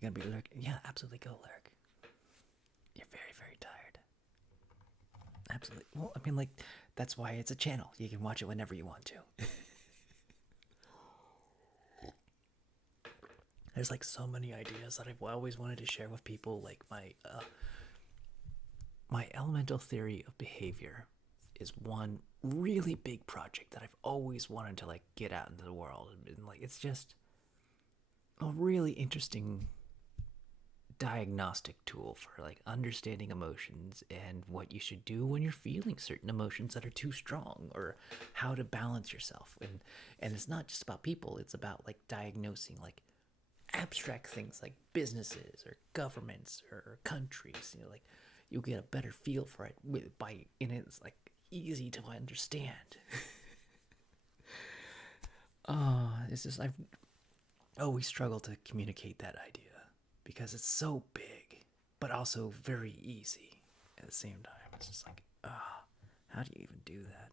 You're gonna be lurking. Yeah, absolutely go lurk. You're very, very tired. Absolutely. Well, I mean, like, that's why it's a channel. You can watch it whenever you want to. There's like so many ideas that I've always wanted to share with people. Like my elemental theory of behavior is one really big project that I've always wanted to like get out into the world, and like it's just a really interesting diagnostic tool for like understanding emotions and what you should do when you're feeling certain emotions that are too strong, or how to balance yourself. And it's not just about people, it's about like diagnosing like abstract things like businesses or governments or countries. You know, like you'll get a better feel for it and it's like easy to understand. It's just I've always struggled to communicate that idea because it's so big, but also very easy at the same time. It's just like, how do you even do that?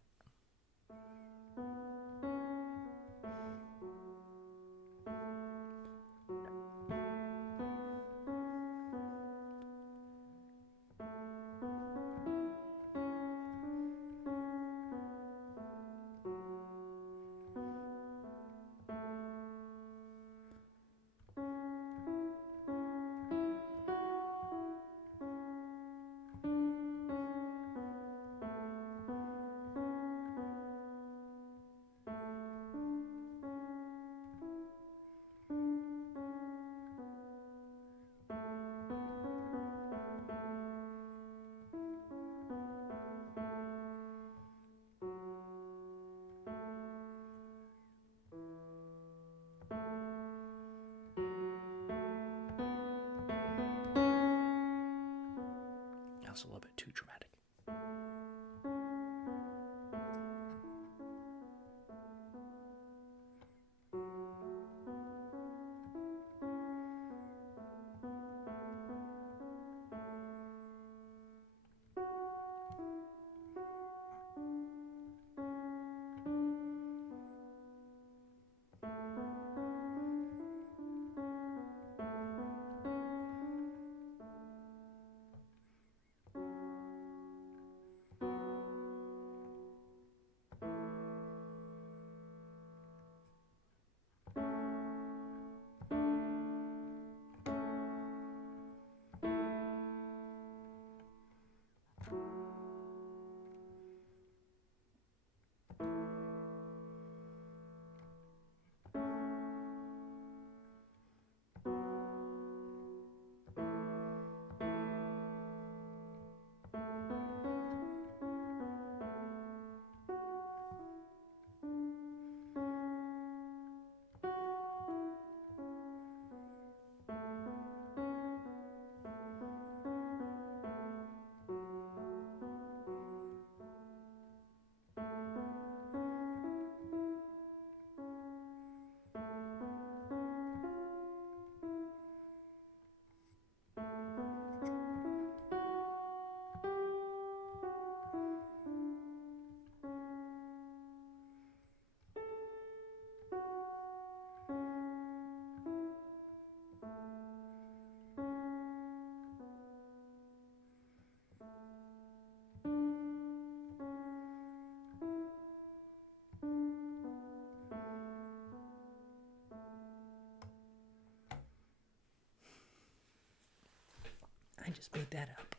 I just made that up.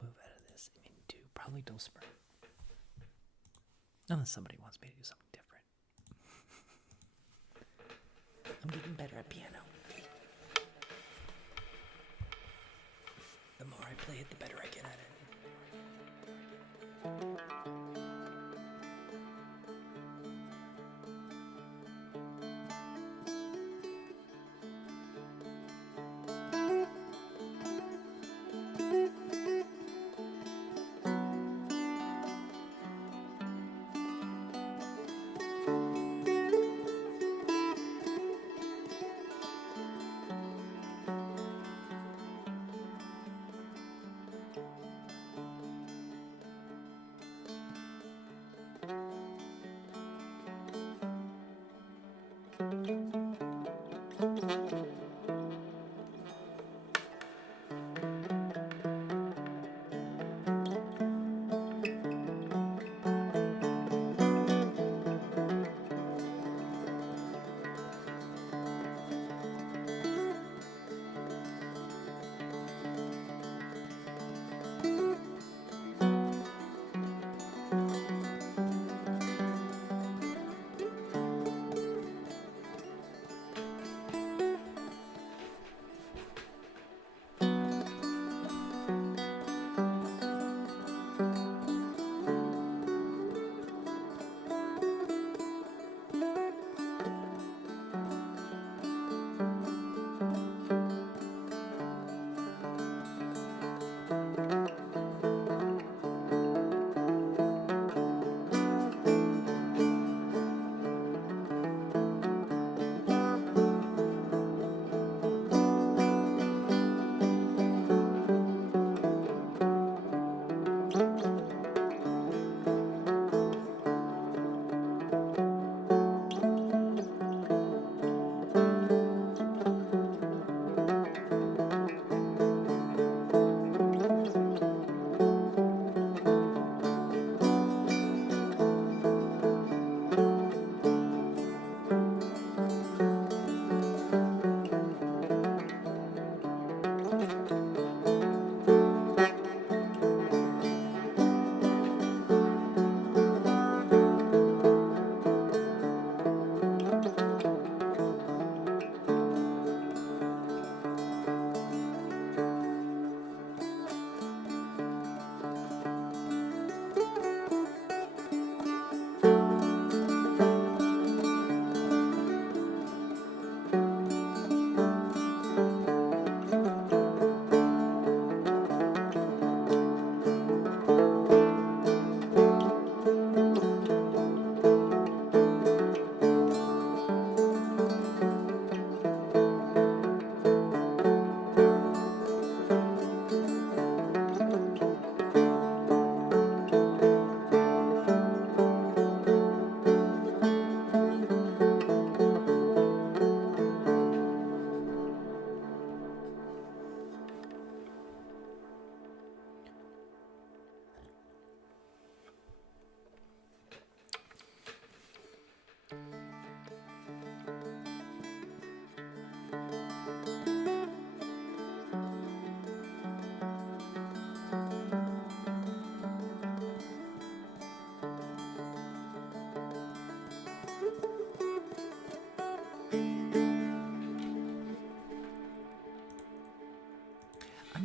Move out of this into probably dulcimer. Unless somebody wants me to do something different. I'm getting better at piano. The more I play it, the better I get at it.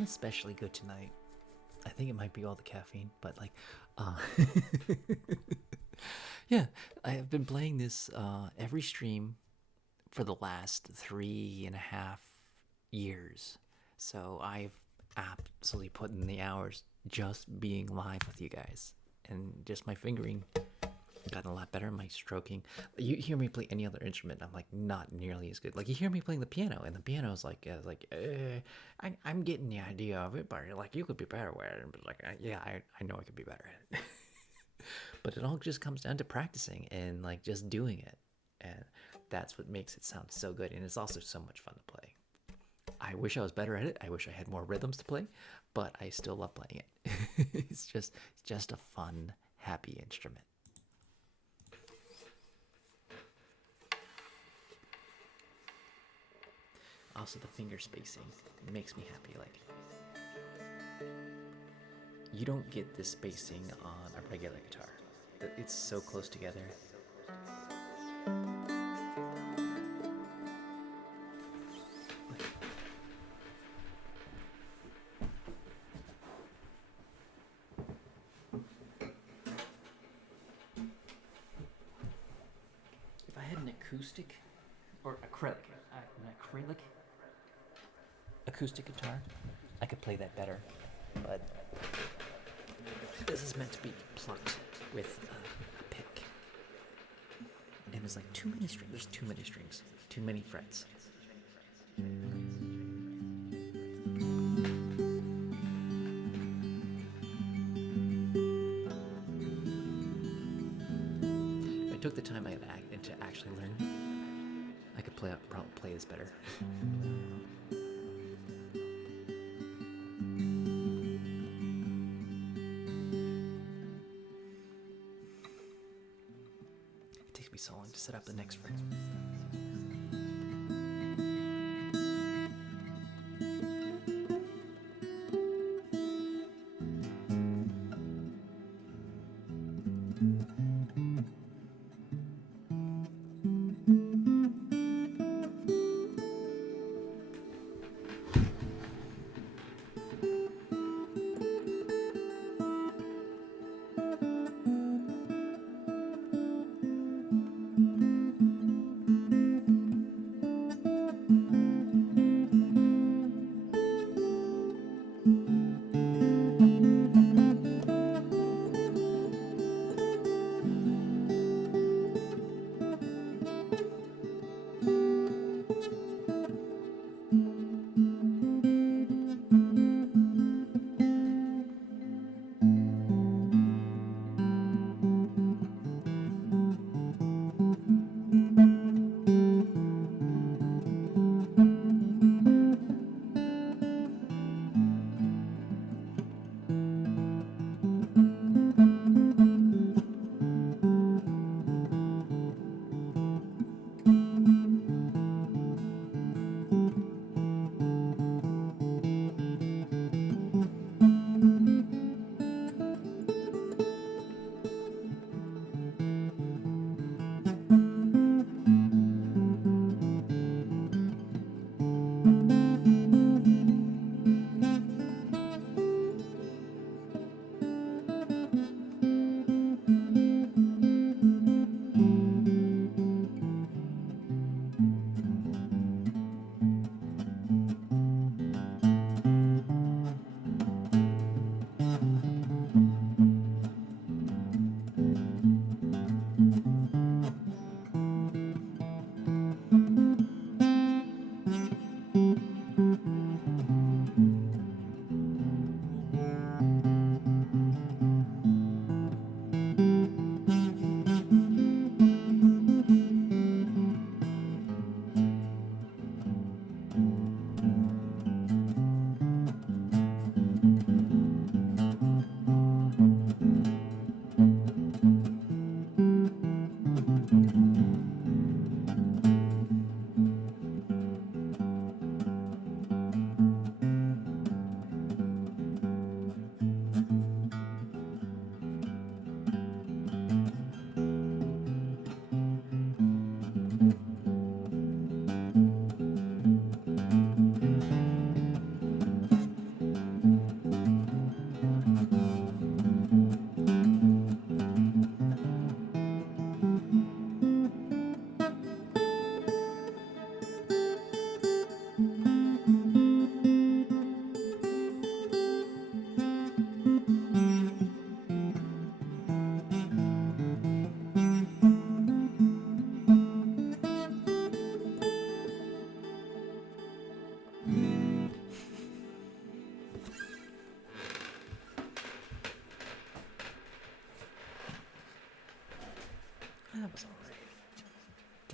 especially good tonight. I think it might be all the caffeine, but like, uh, yeah, I have been playing this every stream for the last 3.5 years. So I've absolutely put in the hours just being live with you guys, and just my fingering gotten a lot better. My stroking. You hear me play any other instrument, I'm like not nearly as good. Like you hear me playing the piano, and the piano is I'm getting the idea of it, but like you could be better at it. But like, yeah, I know I could be better at it. But it all just comes down to practicing and like just doing it, and that's what makes it sound so good. And it's also so much fun to play. I wish I was better at it. I wish I had more rhythms to play, but I still love playing it. It's just a fun, happy instrument. Also, the finger spacing makes me happy. Like, you don't get this spacing on a regular guitar. It's so close together. If I had an acoustic or an acrylic acoustic guitar, I could play that better. But this is meant to be plucked with a pick. And there's like too many strings. There's too many strings. Too many frets. If I took the time to actually learn, I could probably play this better. It takes me so long to set up the next fret.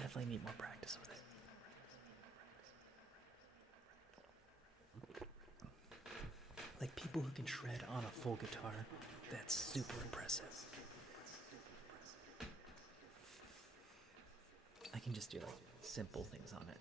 definitely need more practice with it. Like people who can shred on a full guitar, that's super impressive. I can just do like simple things on it.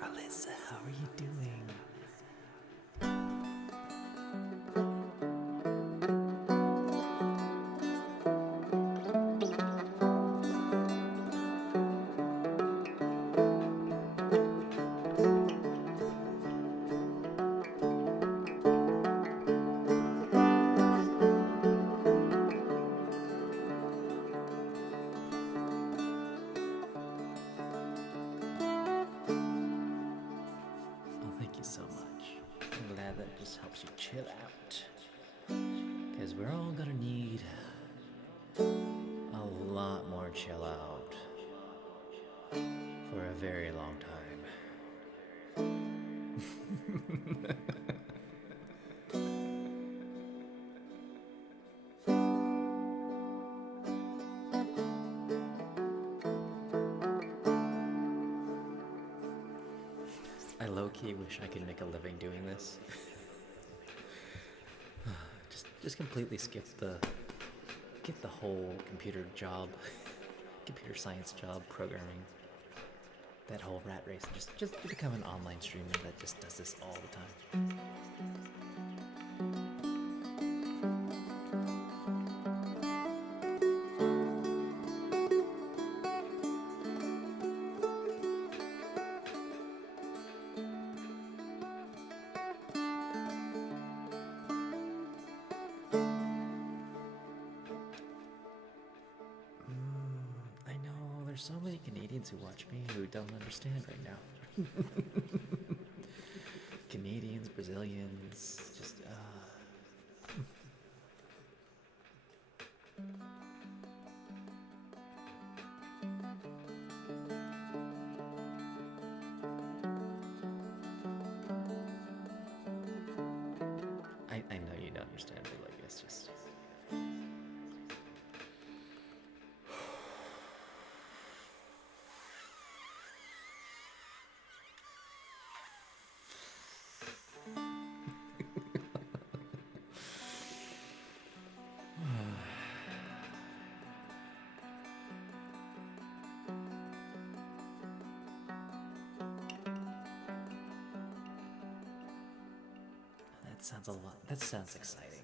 Alyssa, how are you doing? Oh, thank you so much. I'm glad that it just helps you chill out. Because we're all gonna need a lot more chill out for a very long time. I low-key wish I could make a living doing this. just completely skip the whole computer job, computer science job, programming, that whole rat race, and just become an online streamer that just does this all the time. I know there's so many Canadians who watch me who don't understand right now. Canadians, Brazilians, just I know you don't understand, but like it's just. That sounds a lot. That sounds exciting.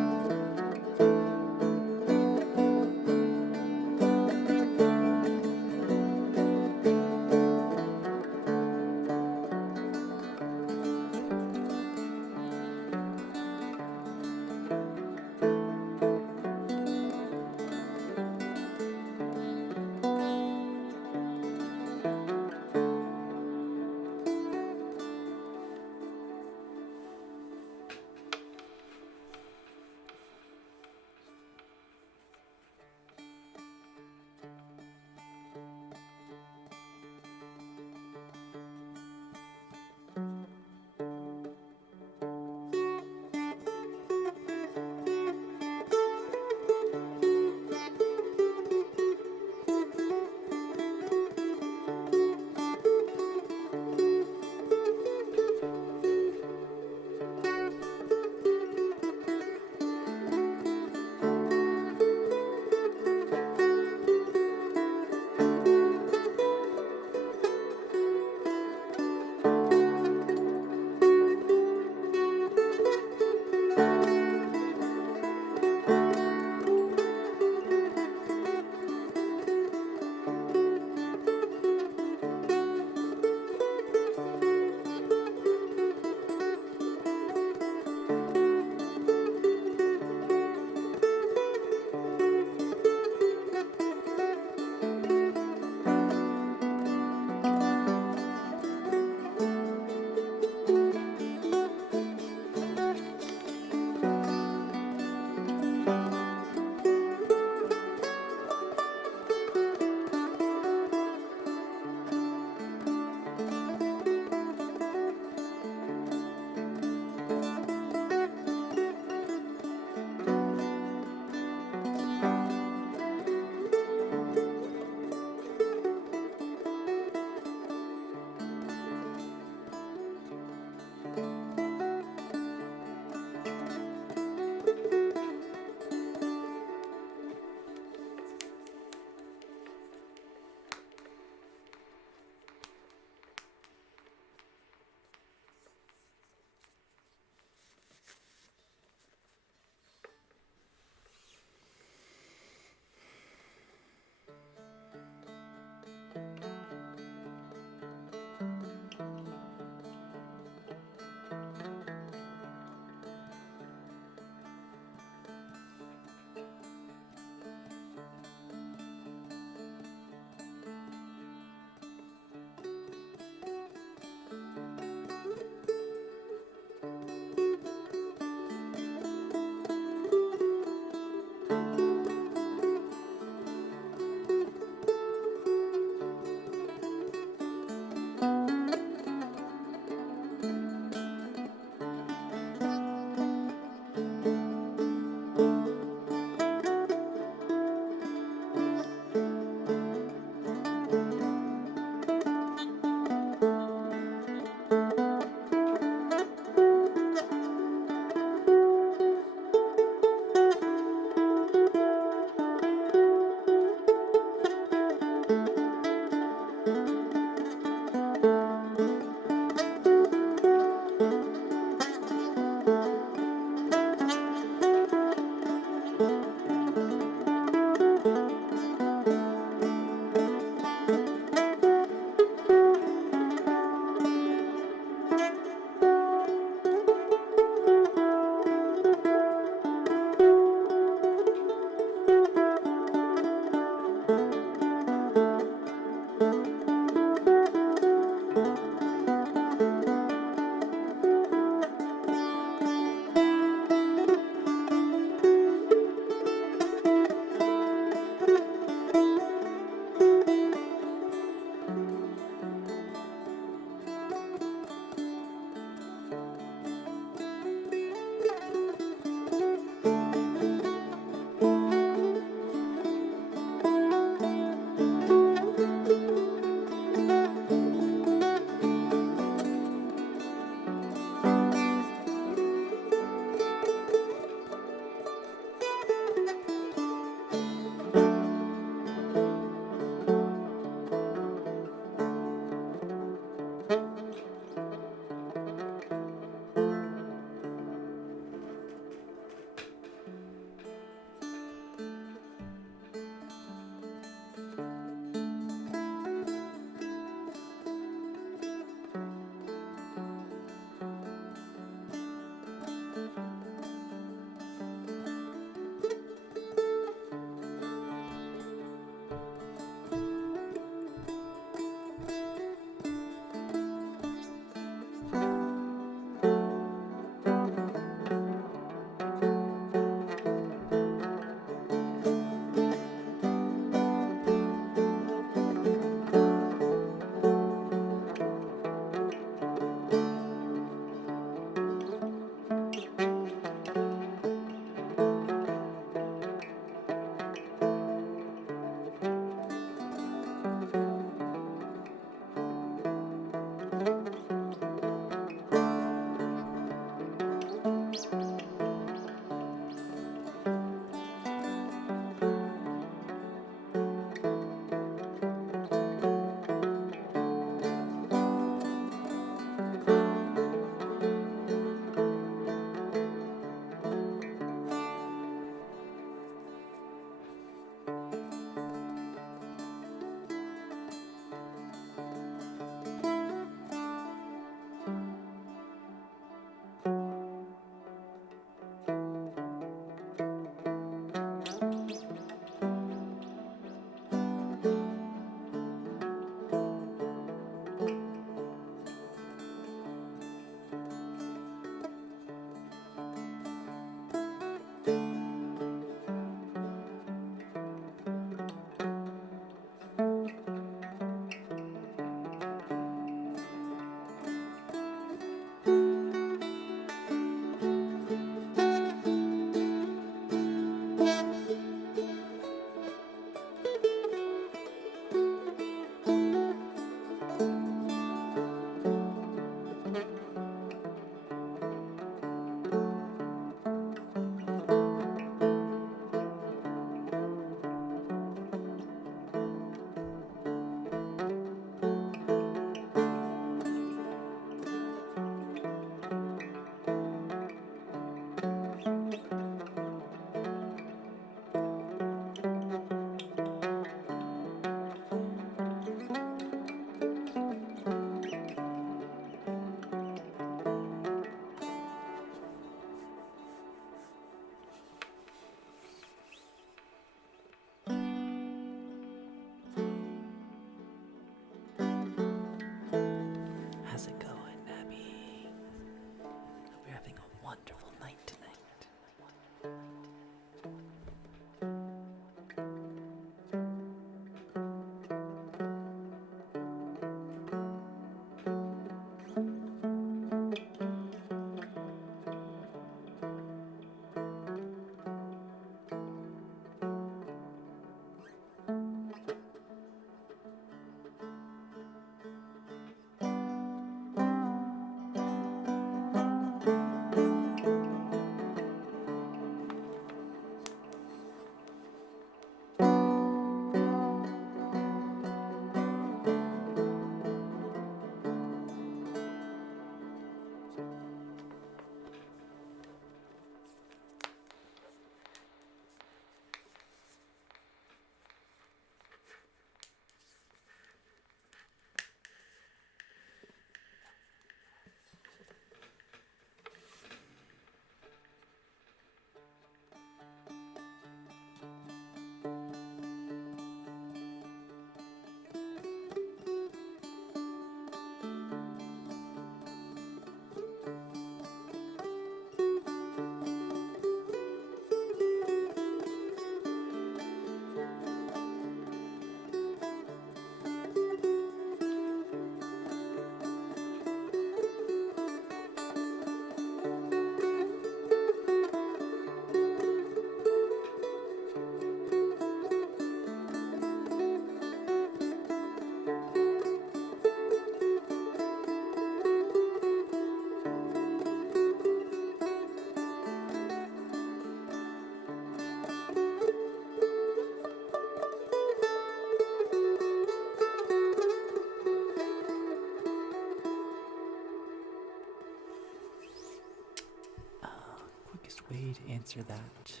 way to answer that.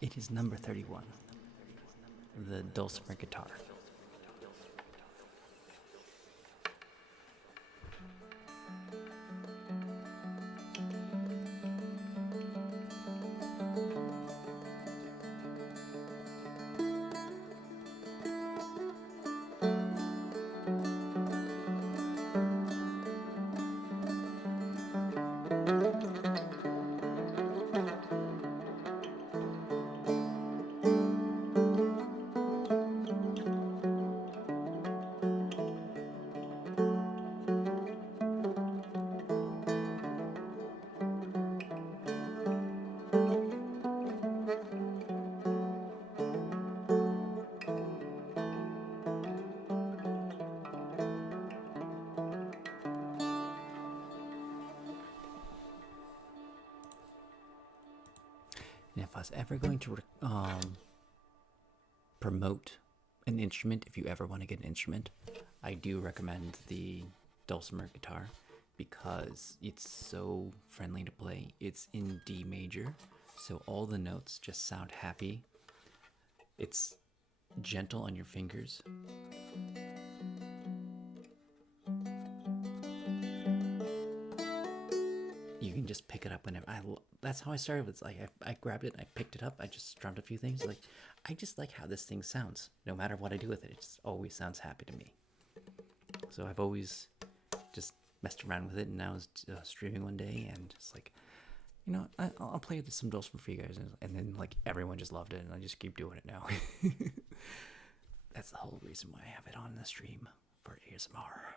It is number 31, the dulcimer guitar. And if I was ever going to promote an instrument, if you ever want to get an instrument, I do recommend the dulcimer guitar because it's so friendly to play. It's in D major, so all the notes just sound happy. It's gentle on your fingers. You can just pick it up whenever. That's how I started. It's like I grabbed it, I picked it up, I just strummed a few things. Like I just like how this thing sounds. No matter what I do with it, it just always sounds happy to me. So I've always just messed around with it, and now I was streaming one day, and just like, you know, I'll play some dulcimer for you guys, and then like everyone just loved it, and I just keep doing it now. That's the whole reason why I have it on the stream for ASMR.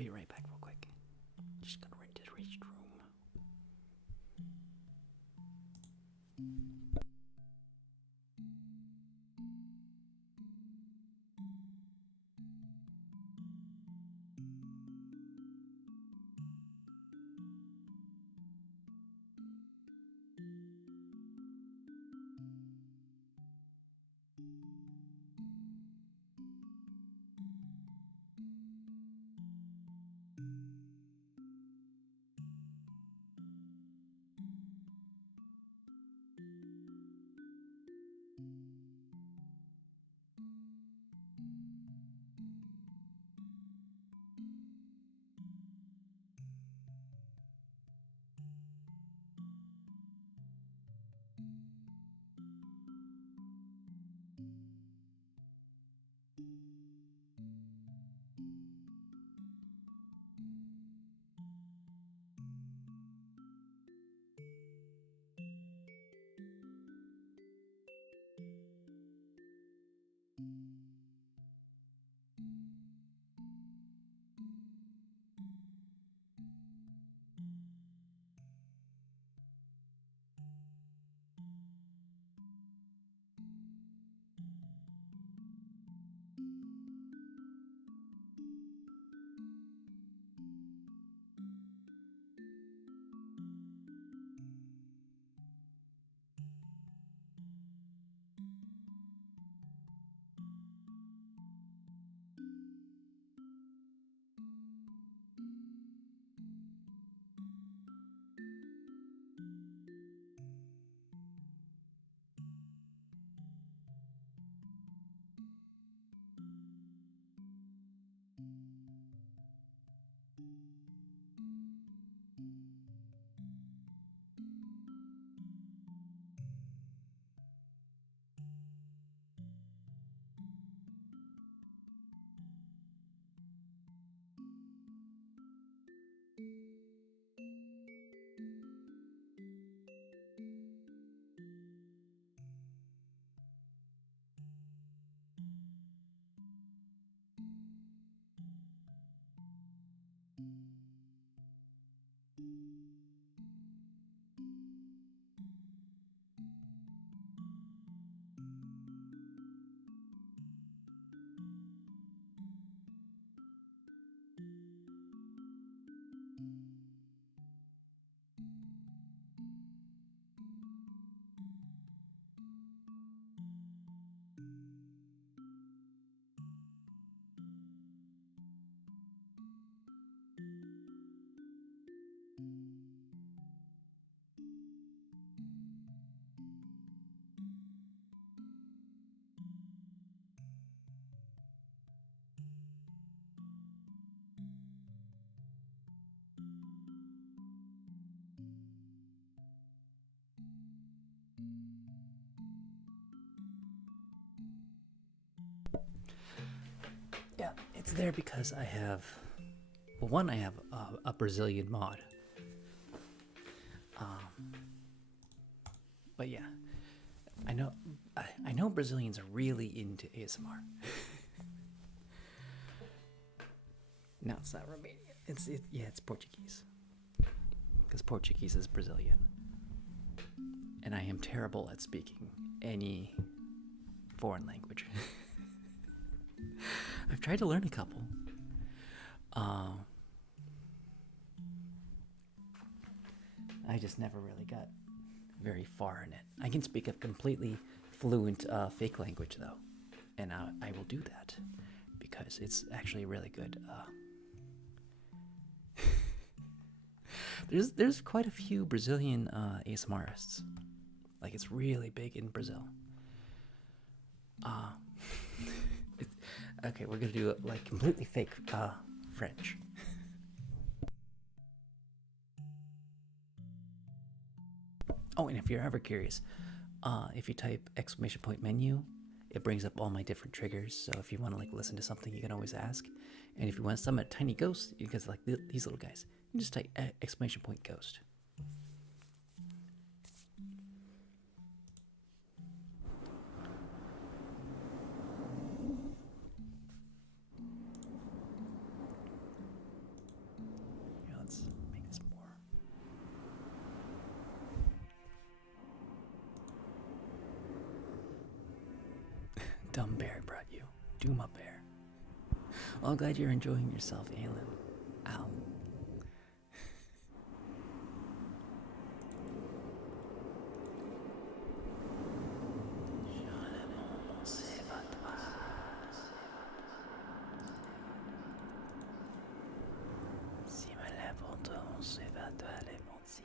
be right back real quick. Just gonna run to the restroom. Yeah, it's there because I have, well, one, I have a Brazilian mod. But yeah, I know Brazilians are really into ASMR. No, it's not Romanian. It's Portuguese. Because Portuguese is Brazilian. And I am terrible at speaking any foreign language. I've tried to learn a couple. I just never really got very far in it. I can speak a completely fluent fake language though, and I will do that because it's actually really good. There's quite a few Brazilian ASMRists. Like it's really big in Brazil. Okay, we're gonna do like completely fake French. Oh, and if you're ever curious, if you type !menu, it brings up all my different triggers. So if you want to like listen to something, you can always ask. And if you want to summon a tiny ghost, because like these little guys, you just type !ghost. Dumb bear brought you. Duma bear. Well, I'm glad you're enjoying yourself, Alan. Al. Si me lève on se va de aller mentir.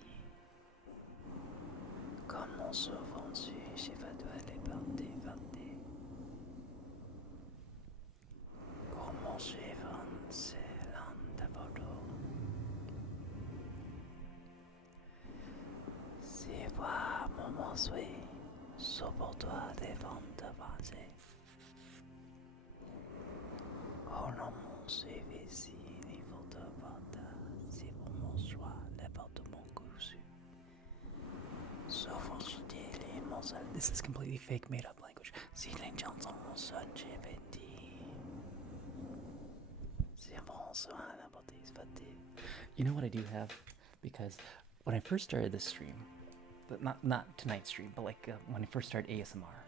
Comme on se vendu, je vais de aller partir. Comment je vais c'est l'un d'abord. Si voir mon souhait, sur toi devant de passer. Oh non, mon suivi si niveau de vente, si pour mon choix, les portes de mon cousu. Souvent je dis les mots. This is completely fake, made up language. Si les gens sont mon son, j'ai vendi. Si bon soin, n'importe You know what I do have? Because when I first started this stream, but not tonight's stream, but like when I first started ASMR,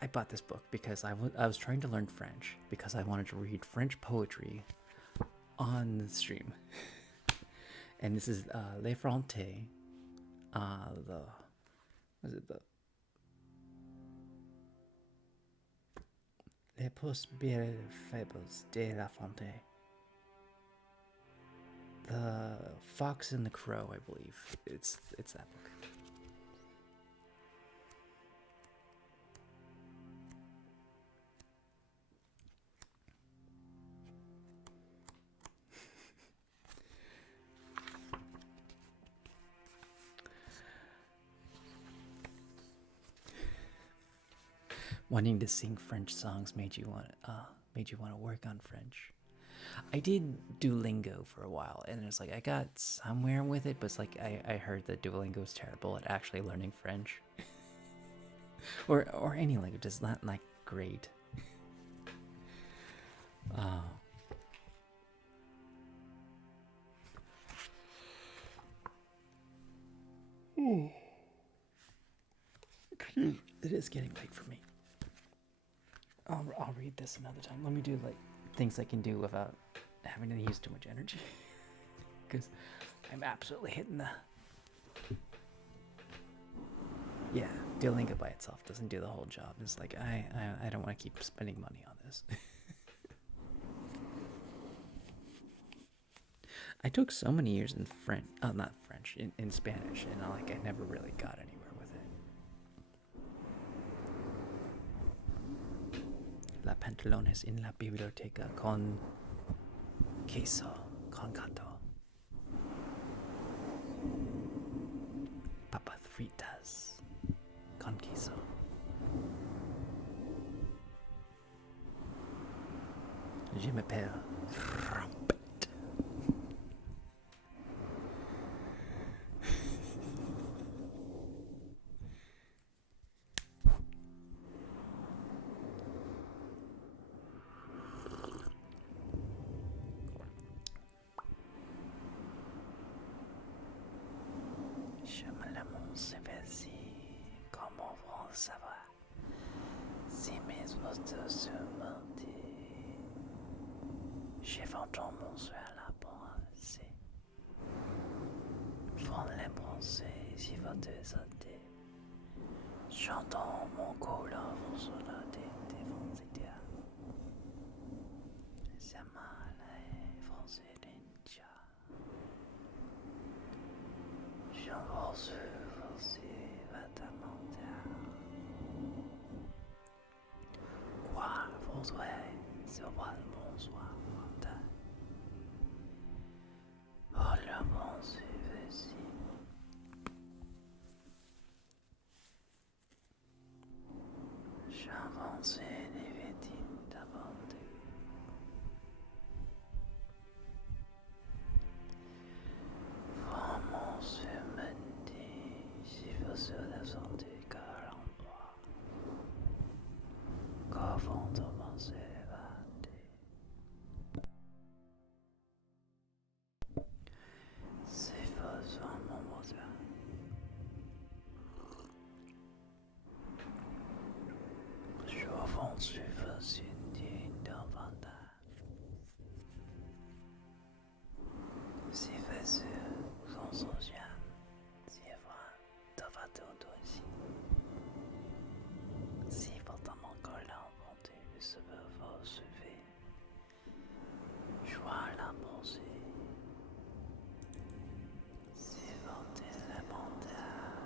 I bought this book because I was trying to learn French because I wanted to read French poetry on the stream. And this is Les Frantais, Les Possibles Fables de La Fontaine. The Fox and the Crow, I believe. It's that book. Wanting to sing French songs made you want to work on French. I did Duolingo for a while, and it's like I got somewhere with it, but it's like I heard that Duolingo is terrible at actually learning French, or any language. It's not like great. It is getting late for me. I'll read this another time. Let me do like things I can do without having to use too much energy, because I'm absolutely hitting the. Yeah, Duolingo by itself doesn't do the whole job. It's like I don't want to keep spending money on this. I took so many years in French, not French, in Spanish, and I never really got anywhere with it. La pantalones en la biblioteca con queso, con gato. Papas fritas con queso. Je m'appelle Trumpet. Je me l'amour c'est si comment vont savoir si mes oiseaux se mentent. J'ai vendu mon souhait à la pensée. Font les pensées si votre santé. J'entends mon couleur vont sonater des vents idéaux. C'est mal et français ninja. J'en veux aussi vêtementaire. Quoi faudrait se voir le bonsoir. Oh la pensée ici. J'avance les vétines d'avanter. Vraiment se mener si vous se descendez qu'à l'endroit. Qu'avant de commencer c'est faisant mon besoin. 风随风心听的放大，si facile sans social, si vrai, t'as pas tout aussi. Si pourtant mon corps l'a inventé, se peut vous suivre. Joie la pensée. Si vous élémentaire,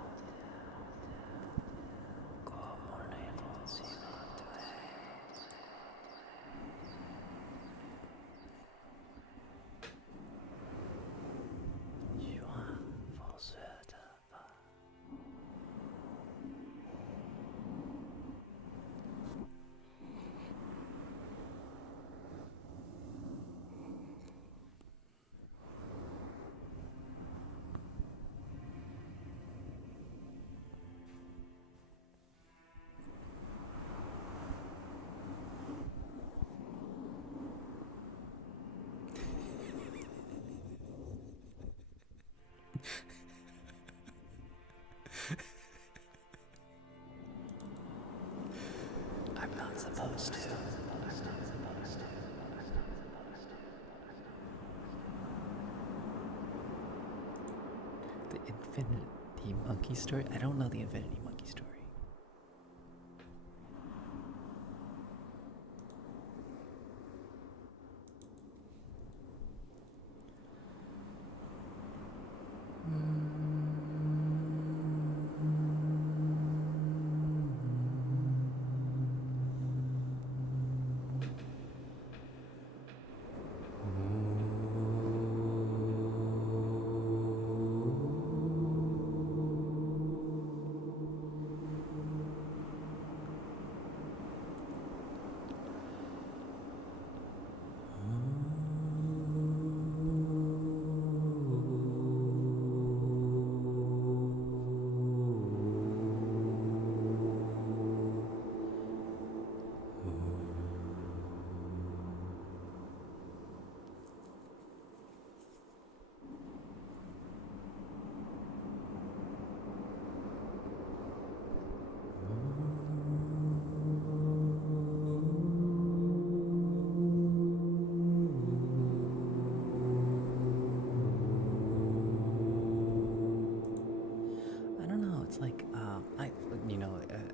comme les I'm not supposed to. The Infinity Monkey story? I don't know the Infinity Monkey story.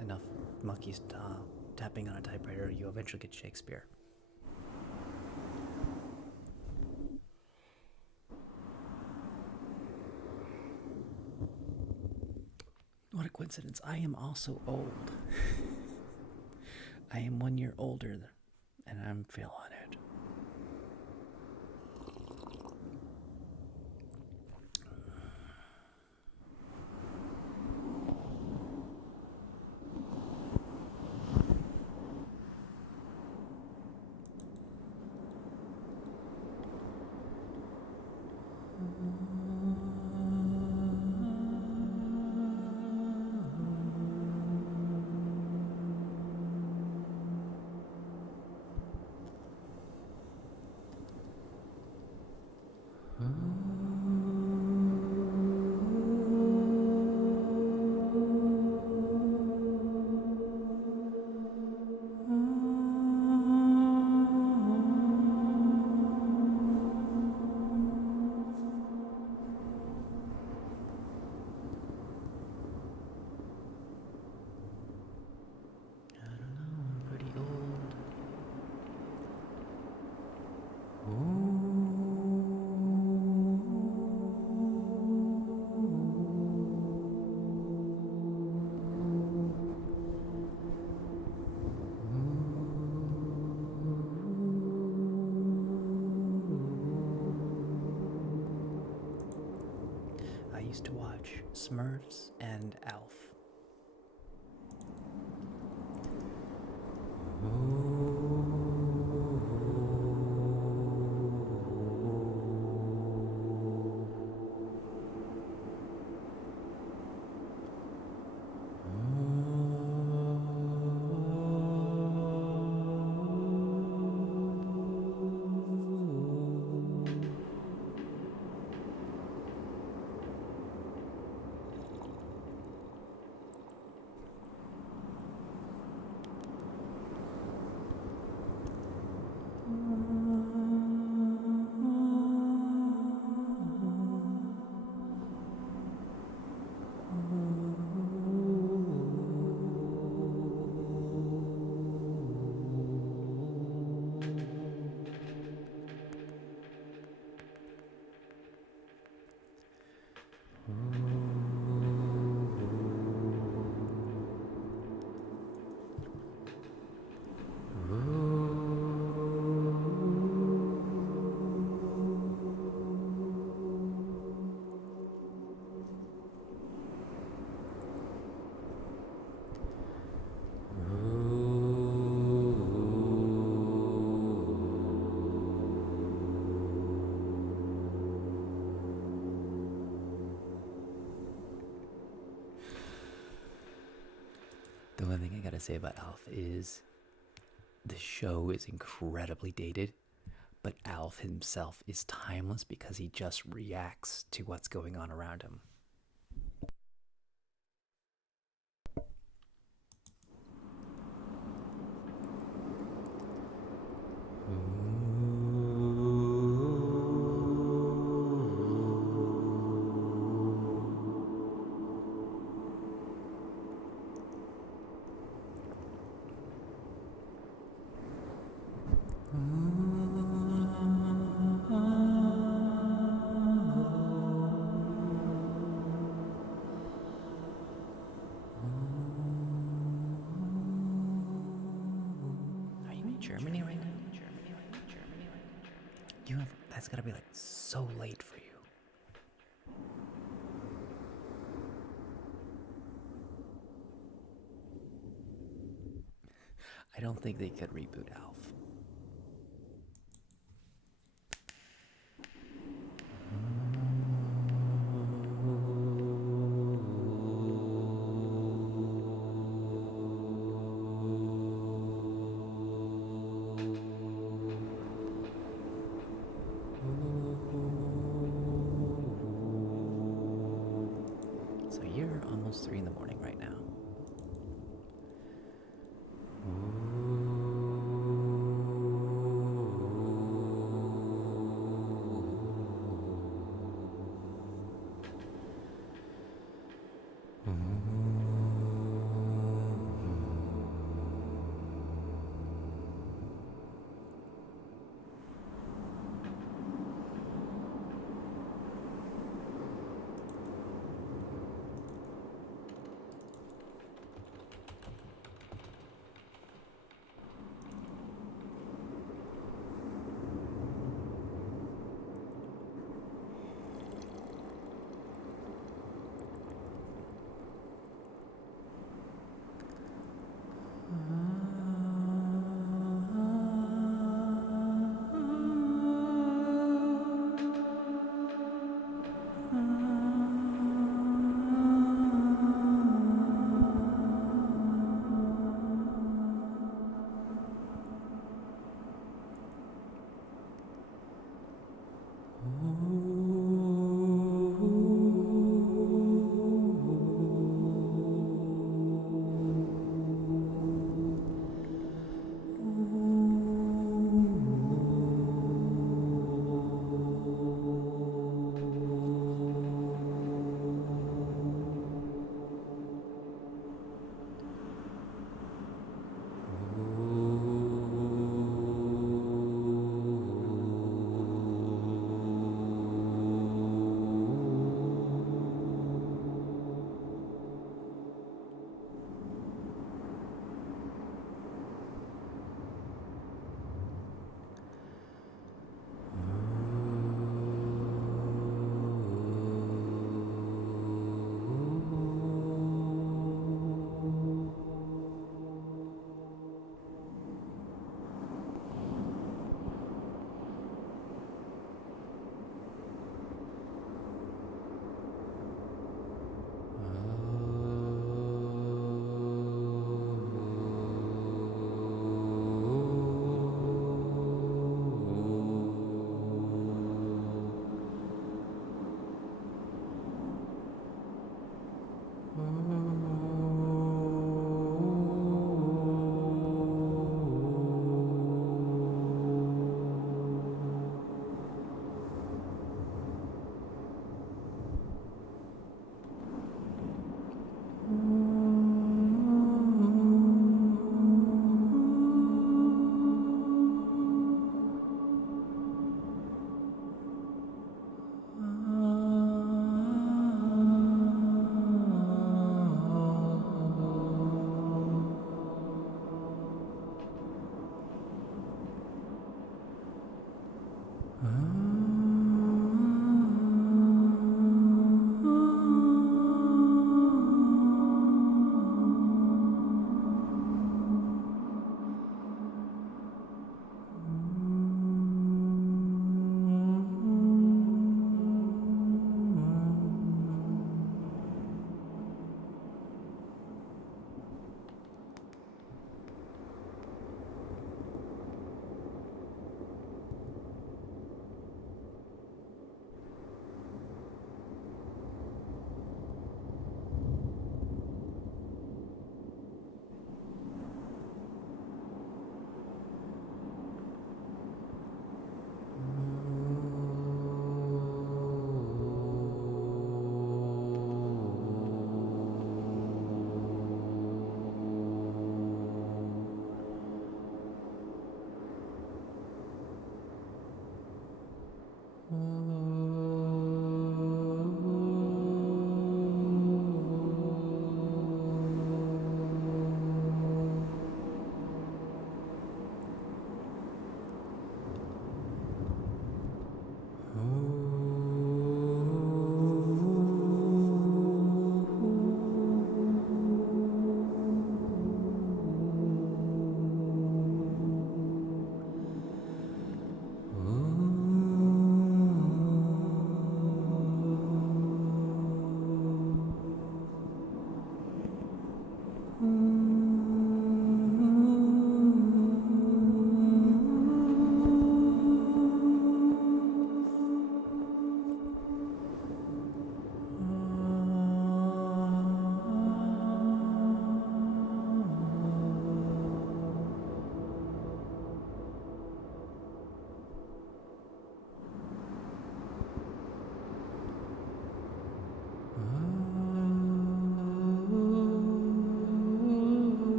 Enough monkeys tapping on a typewriter, you eventually get Shakespeare. What a coincidence. I am also old. I am 1 year older, and I'm feeling it. Used to watch Smurfs and Alf. say about Alf is the show is incredibly dated, but Alf himself is timeless because he just reacts to what's going on around him. Are you in Germany right now? You have, that's gotta be like so late for you. I don't think they could reboot Alf. So you're almost 3 in the morning right now.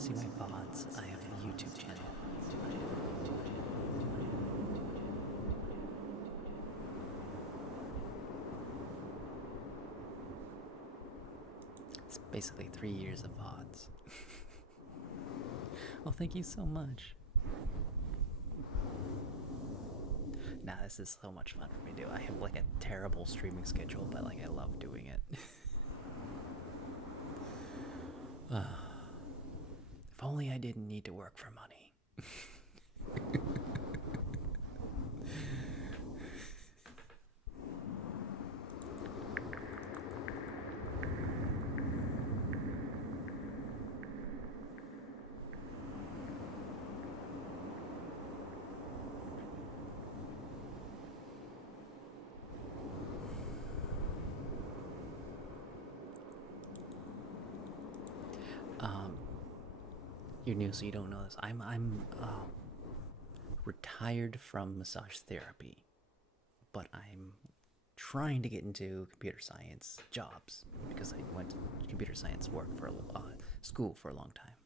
to see my VODs, I have a YouTube channel. It's basically 3 years of VODs. Oh, thank you so much. Nah, this is so much fun for me to do. I have like a terrible streaming schedule, but like I love doing it. If only I didn't need to work for money. You're new, so you don't know this. I'm retired from massage therapy, but I'm trying to get into computer science jobs because I went to computer science work for school for a long time.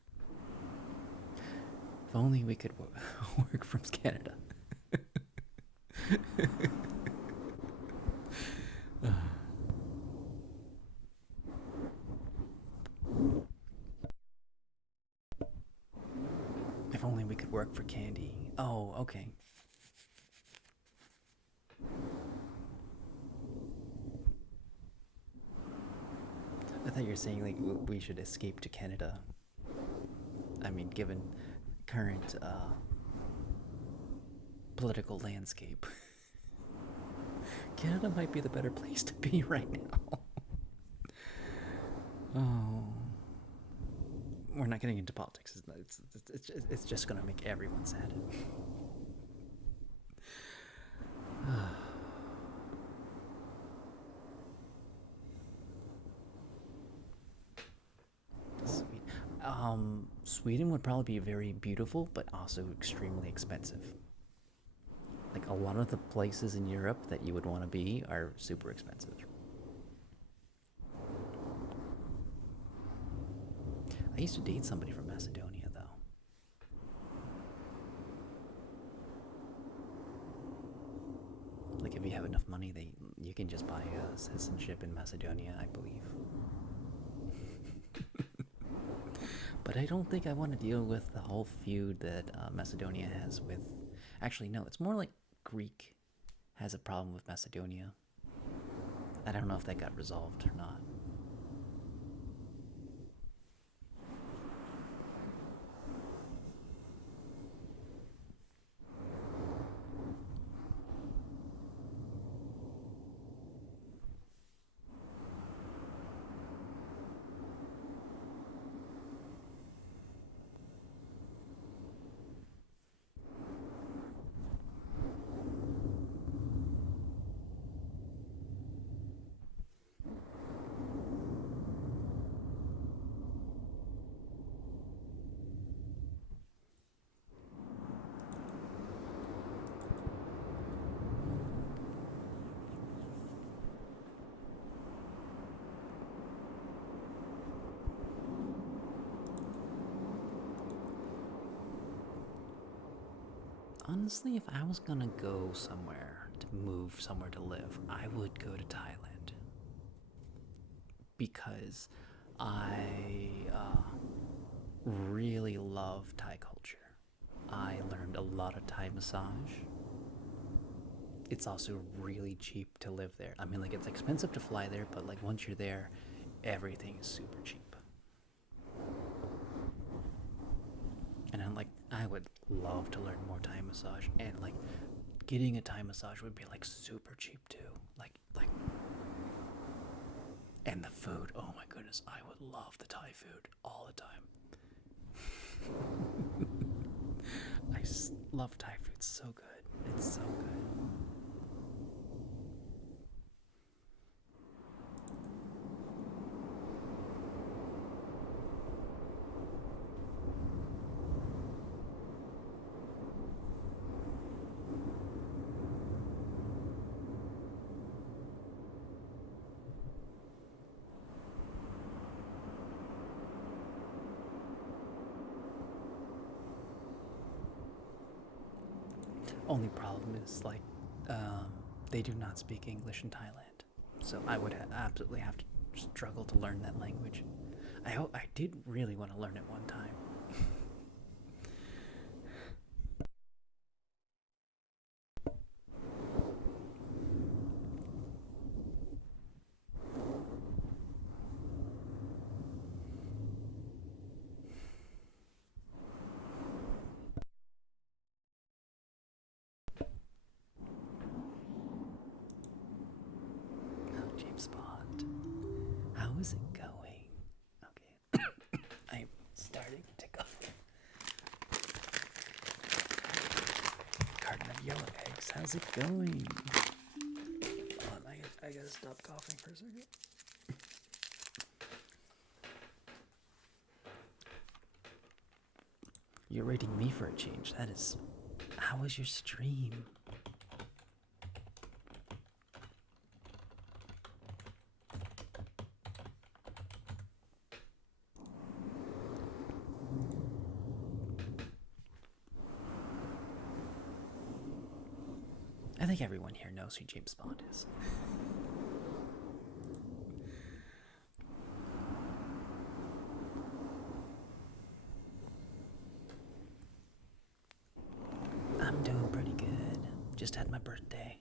If only we could work from Canada. If only we could work for candy. Oh, okay. I thought you were saying like we should escape to Canada. I mean, given current political landscape, Canada might be the better place to be right now. Oh, we're not getting into politics. It's just gonna make everyone sad. Sweden would probably be very beautiful, but also extremely expensive. Like a lot of the places in Europe that you would want to be are super expensive. I used to date somebody from Macedonia, though. Like if you have enough money, you can just buy a citizenship in Macedonia, I believe. But I don't think I want to deal with the whole feud that Macedonia has with. Actually, no, it's more like Greek has a problem with Macedonia. I don't know if that got resolved or not. Honestly, if I was gonna go somewhere to move somewhere to live, I would go to Thailand because I really love Thai culture. I learned a lot of Thai massage. It's also really cheap to live there. I mean, like it's expensive to fly there, but like once you're there, everything is super cheap. And I'm like, I would love to learn more Thai massage, and like getting a Thai massage would be like super cheap too. Like, and the food. Oh my goodness, I would love the Thai food all the time. I love Thai food. It's so good. It's so good. only problem is like they do not speak English in Thailand, so I would absolutely have to struggle to learn that language. I did really want to learn it one time. Oh, James Bond. How is it going? Okay. I'm starting to go. Carton of yellow eggs. How's it going? Hold on, I gotta stop coughing for a second. You're rating me for a change. That is. How was your stream? I think everyone here knows who James Bond is. I'm doing pretty good. Just had my birthday.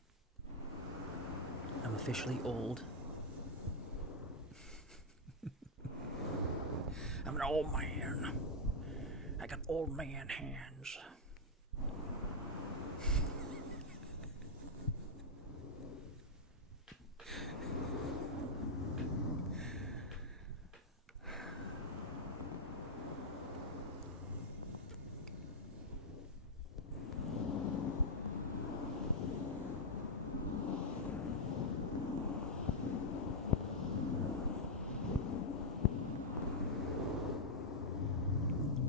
I'm officially old. I'm an old man. I got old man hands.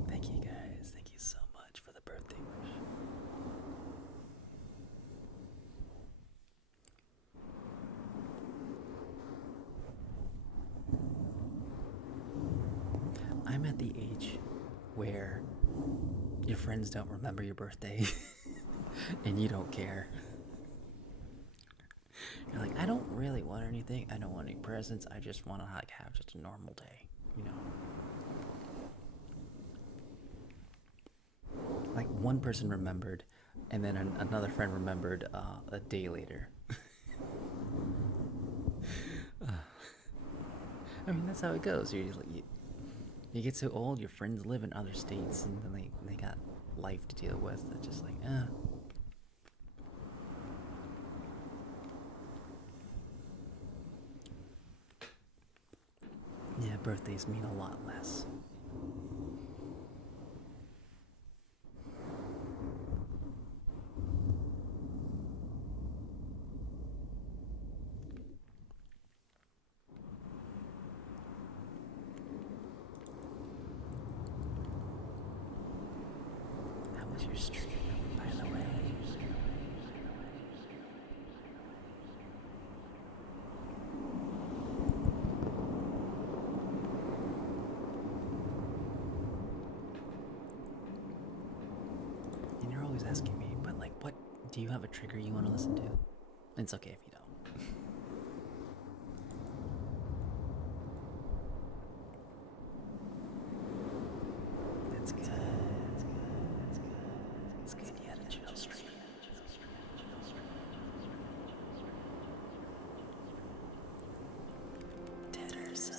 Thank you guys. Thank you so much for the birthday wish. I'm at the age where your friends don't remember your birthday and you don't care. You're like, I don't really want anything. I don't want any presents. I just want to like have just a normal day, you know. Like one person remembered, and then another friend remembered a day later. I mean, that's how it goes. You get so old, your friends live in other states, and then they got life to deal with. It's just like, Yeah, birthdays mean a lot less. How was your stream, by the way? And you're always asking me, but like, what do you have a trigger you want to listen to? It's okay if you don't. That's good. It's good. You had a chill stream. Titters.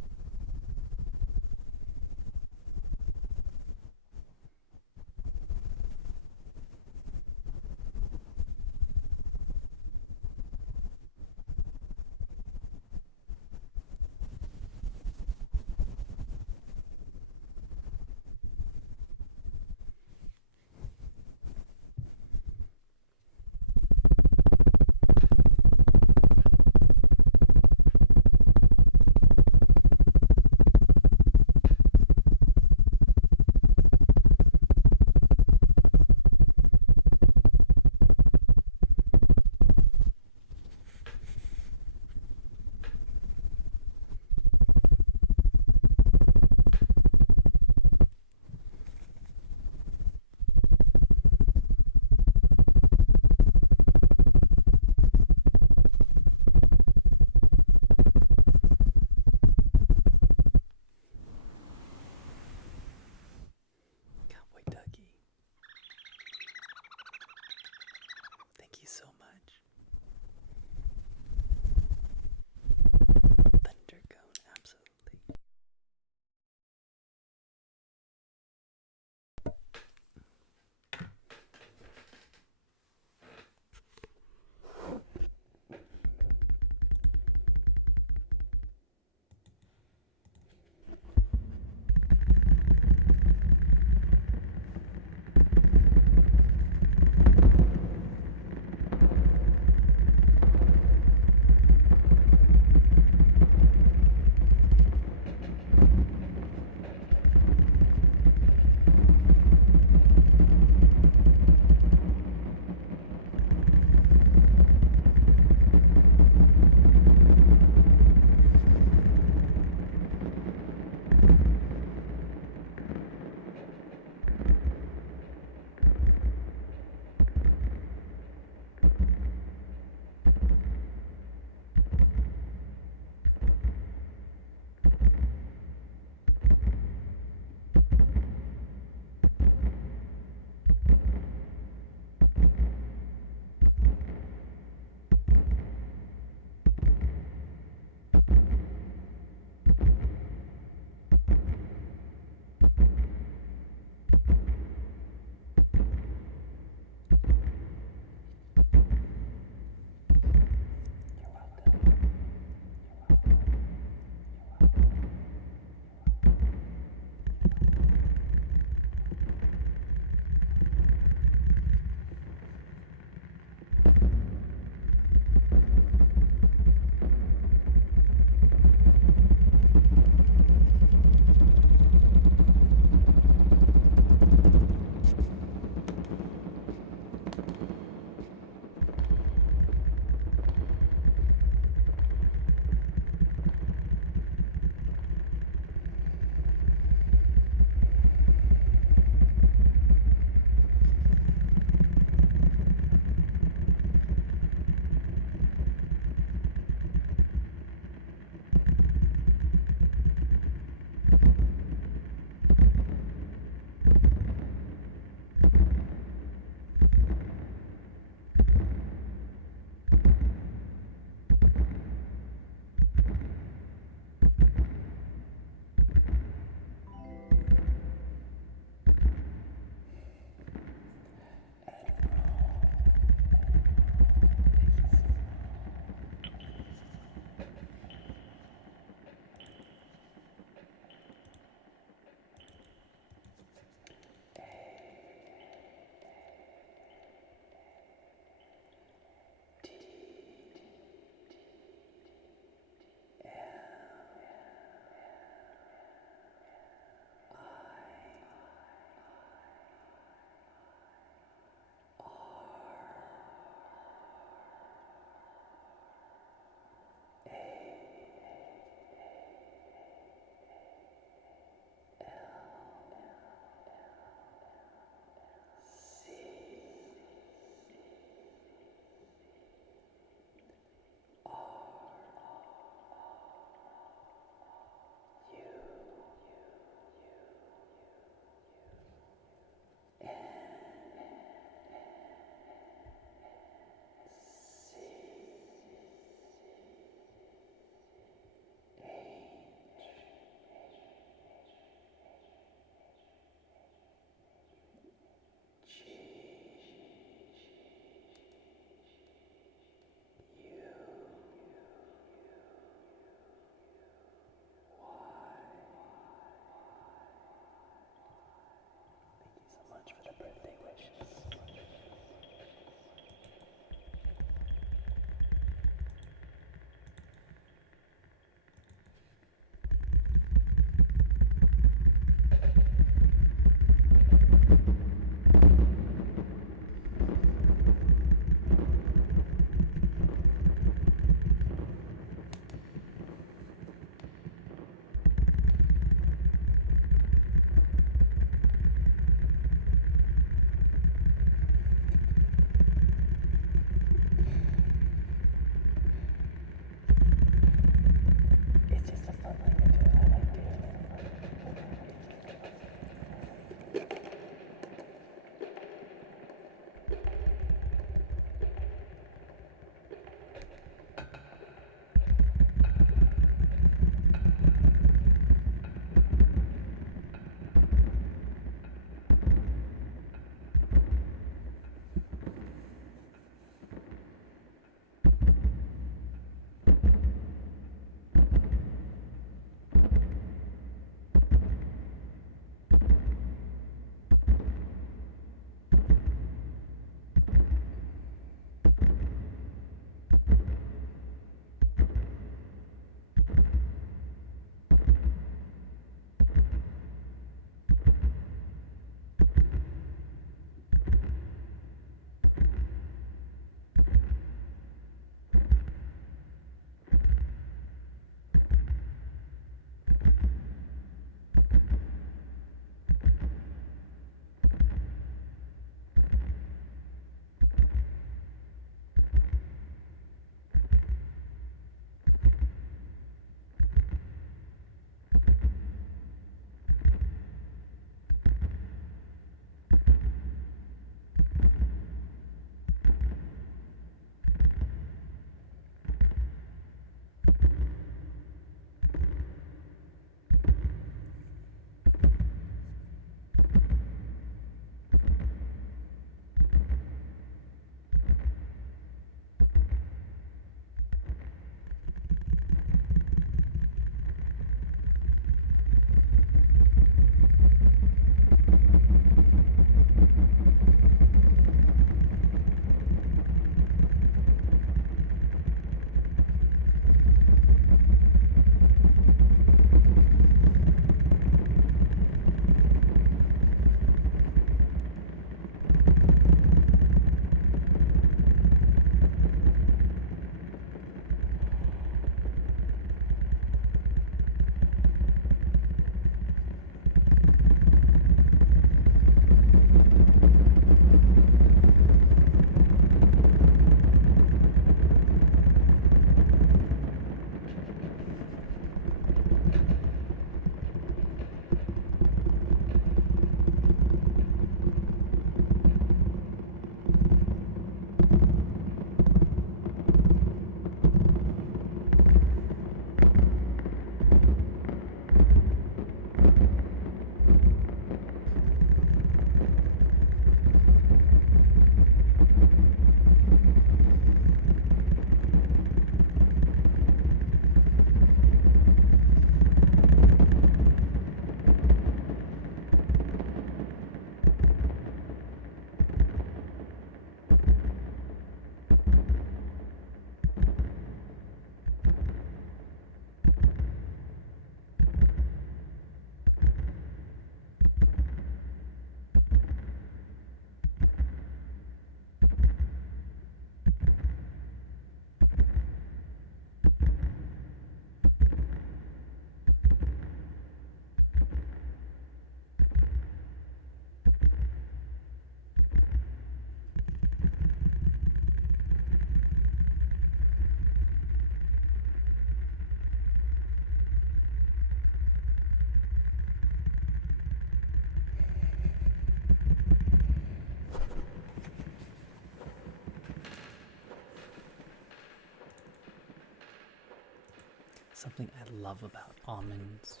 Something I love about almonds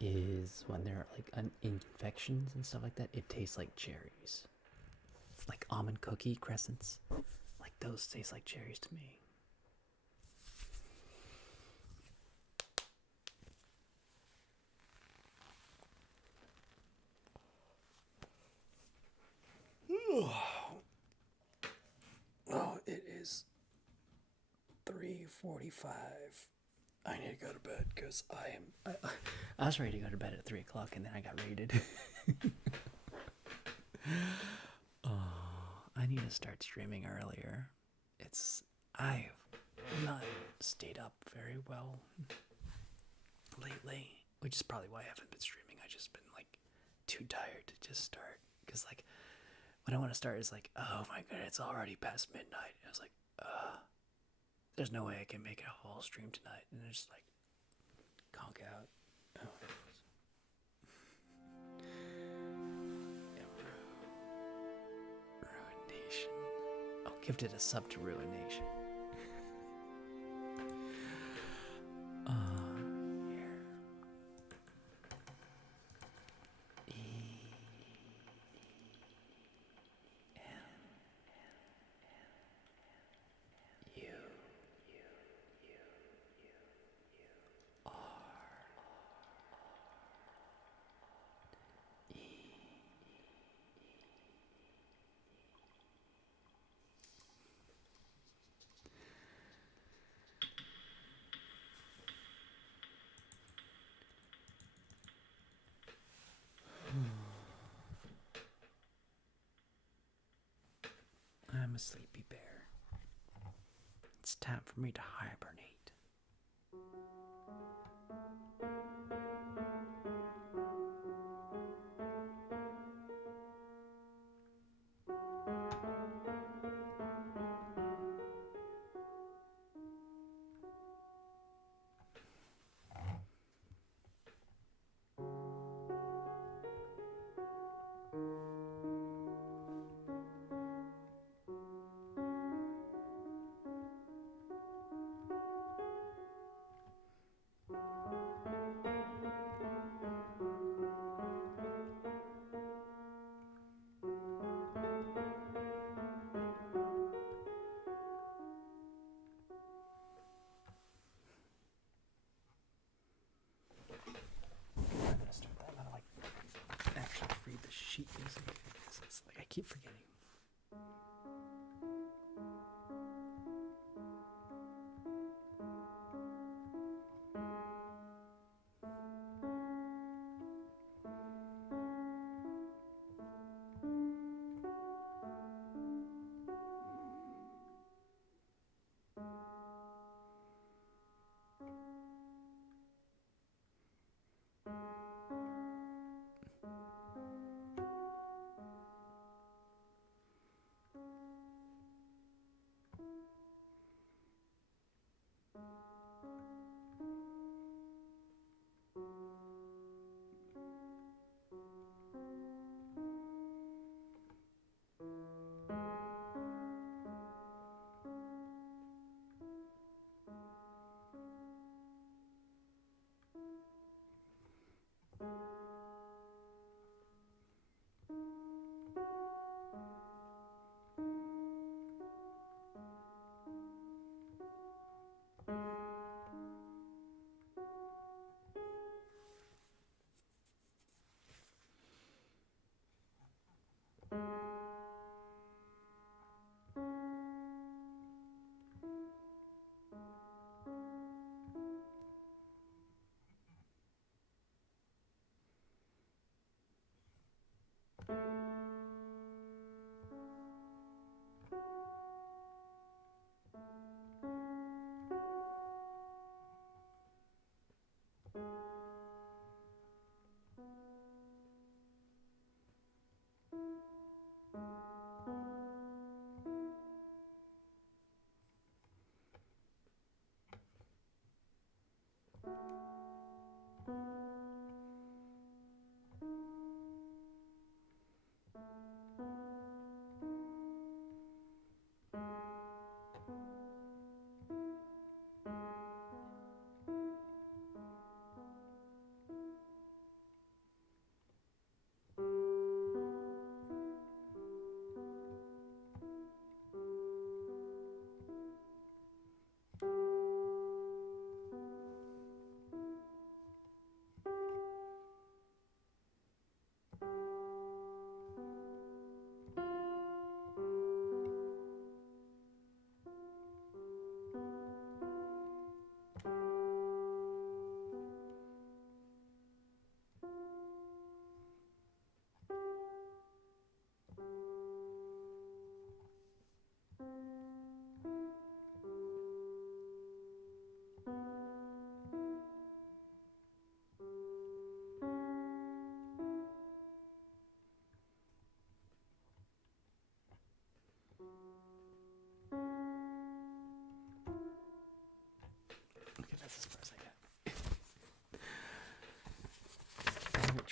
is when they're like infections and stuff like that, it tastes like cherries. Like almond cookie crescents. Like those taste like cherries to me. Oh, it is 3:45. I need to go to bed because I was ready to go to bed at 3 o'clock and then I got raided. Oh, I need to start streaming earlier. I've not stayed up very well lately, which is probably why I haven't been streaming. I've just been like too tired to just start. Because like what I want to start is like, oh my god, it's already past midnight. And I was like, there's no way I can make it a whole stream tonight. And I just like conk out. Oh. Ruination. I'll gifted a sub to Ruination. Here. I'm a sleepy bear. It's time for me to hibernate. I'm gonna start that. I'm gonna like actually read the sheet music. It's like I keep forgetting.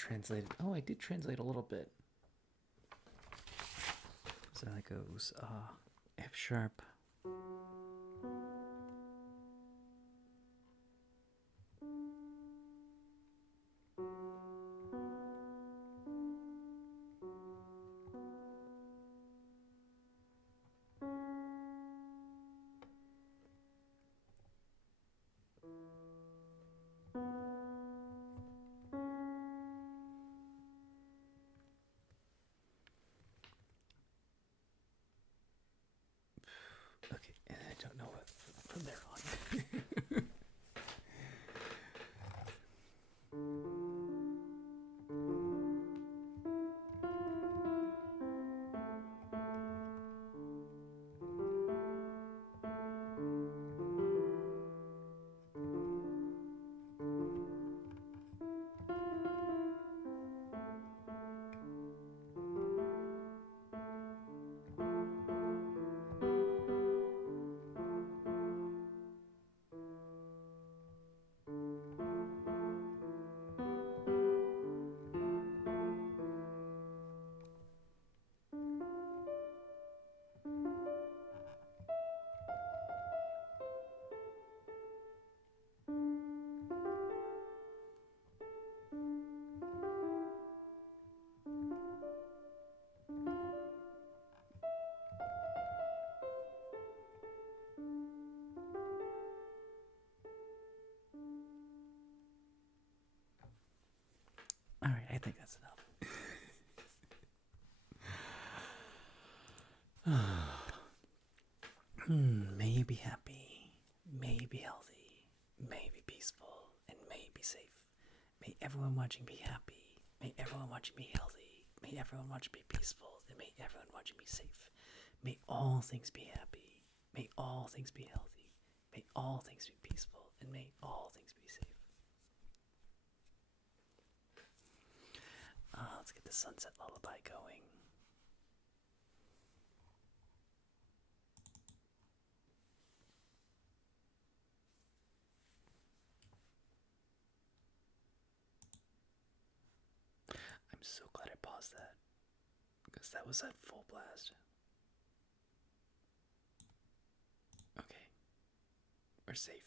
translated. Oh, I did translate a little bit. So that goes F sharp. Okay, and I don't know what from there on. All right, I think that's enough. May you be happy, may you be healthy, may you be peaceful, and may you be safe. May everyone watching be happy, may everyone watching be healthy, may everyone watching be peaceful, and may everyone watching be safe. May all things be happy, may all things be healthy, may all things be peaceful, and may all things be safe. Let's get the sunset lullaby going. I'm so glad I paused that, because that was at full blast. Okay, we're safe.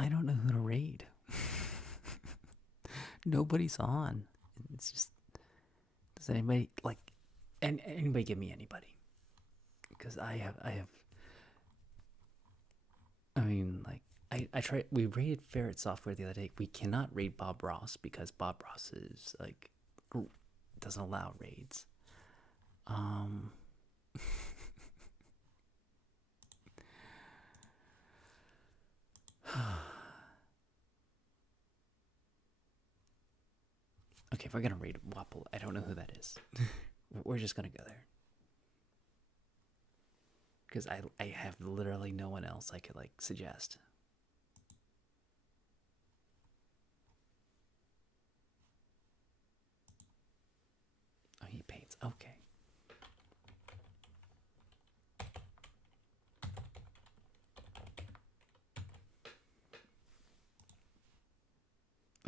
I don't know who to raid. Nobody's on. It's just, does anybody like, and anybody give me anybody? Because I mean, like, I tried. We raided Ferret Software the other day. We cannot raid Bob Ross because Bob Ross is like doesn't allow raids. Okay, if we're gonna rate Wapple, I don't know who that is. We're just gonna go there. Because I have literally no one else I could, like, suggest. Oh, he paints. Okay.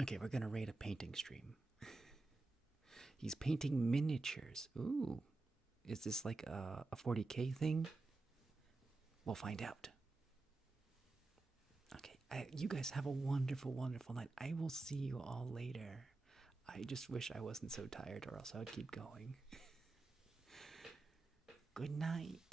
Okay, we're gonna rate a painting stream. He's painting miniatures. Ooh. Is this like a 40K thing? We'll find out. Okay, you guys have a wonderful, wonderful night. I will see you all later. I just wish I wasn't so tired, or else I would keep going. Good night.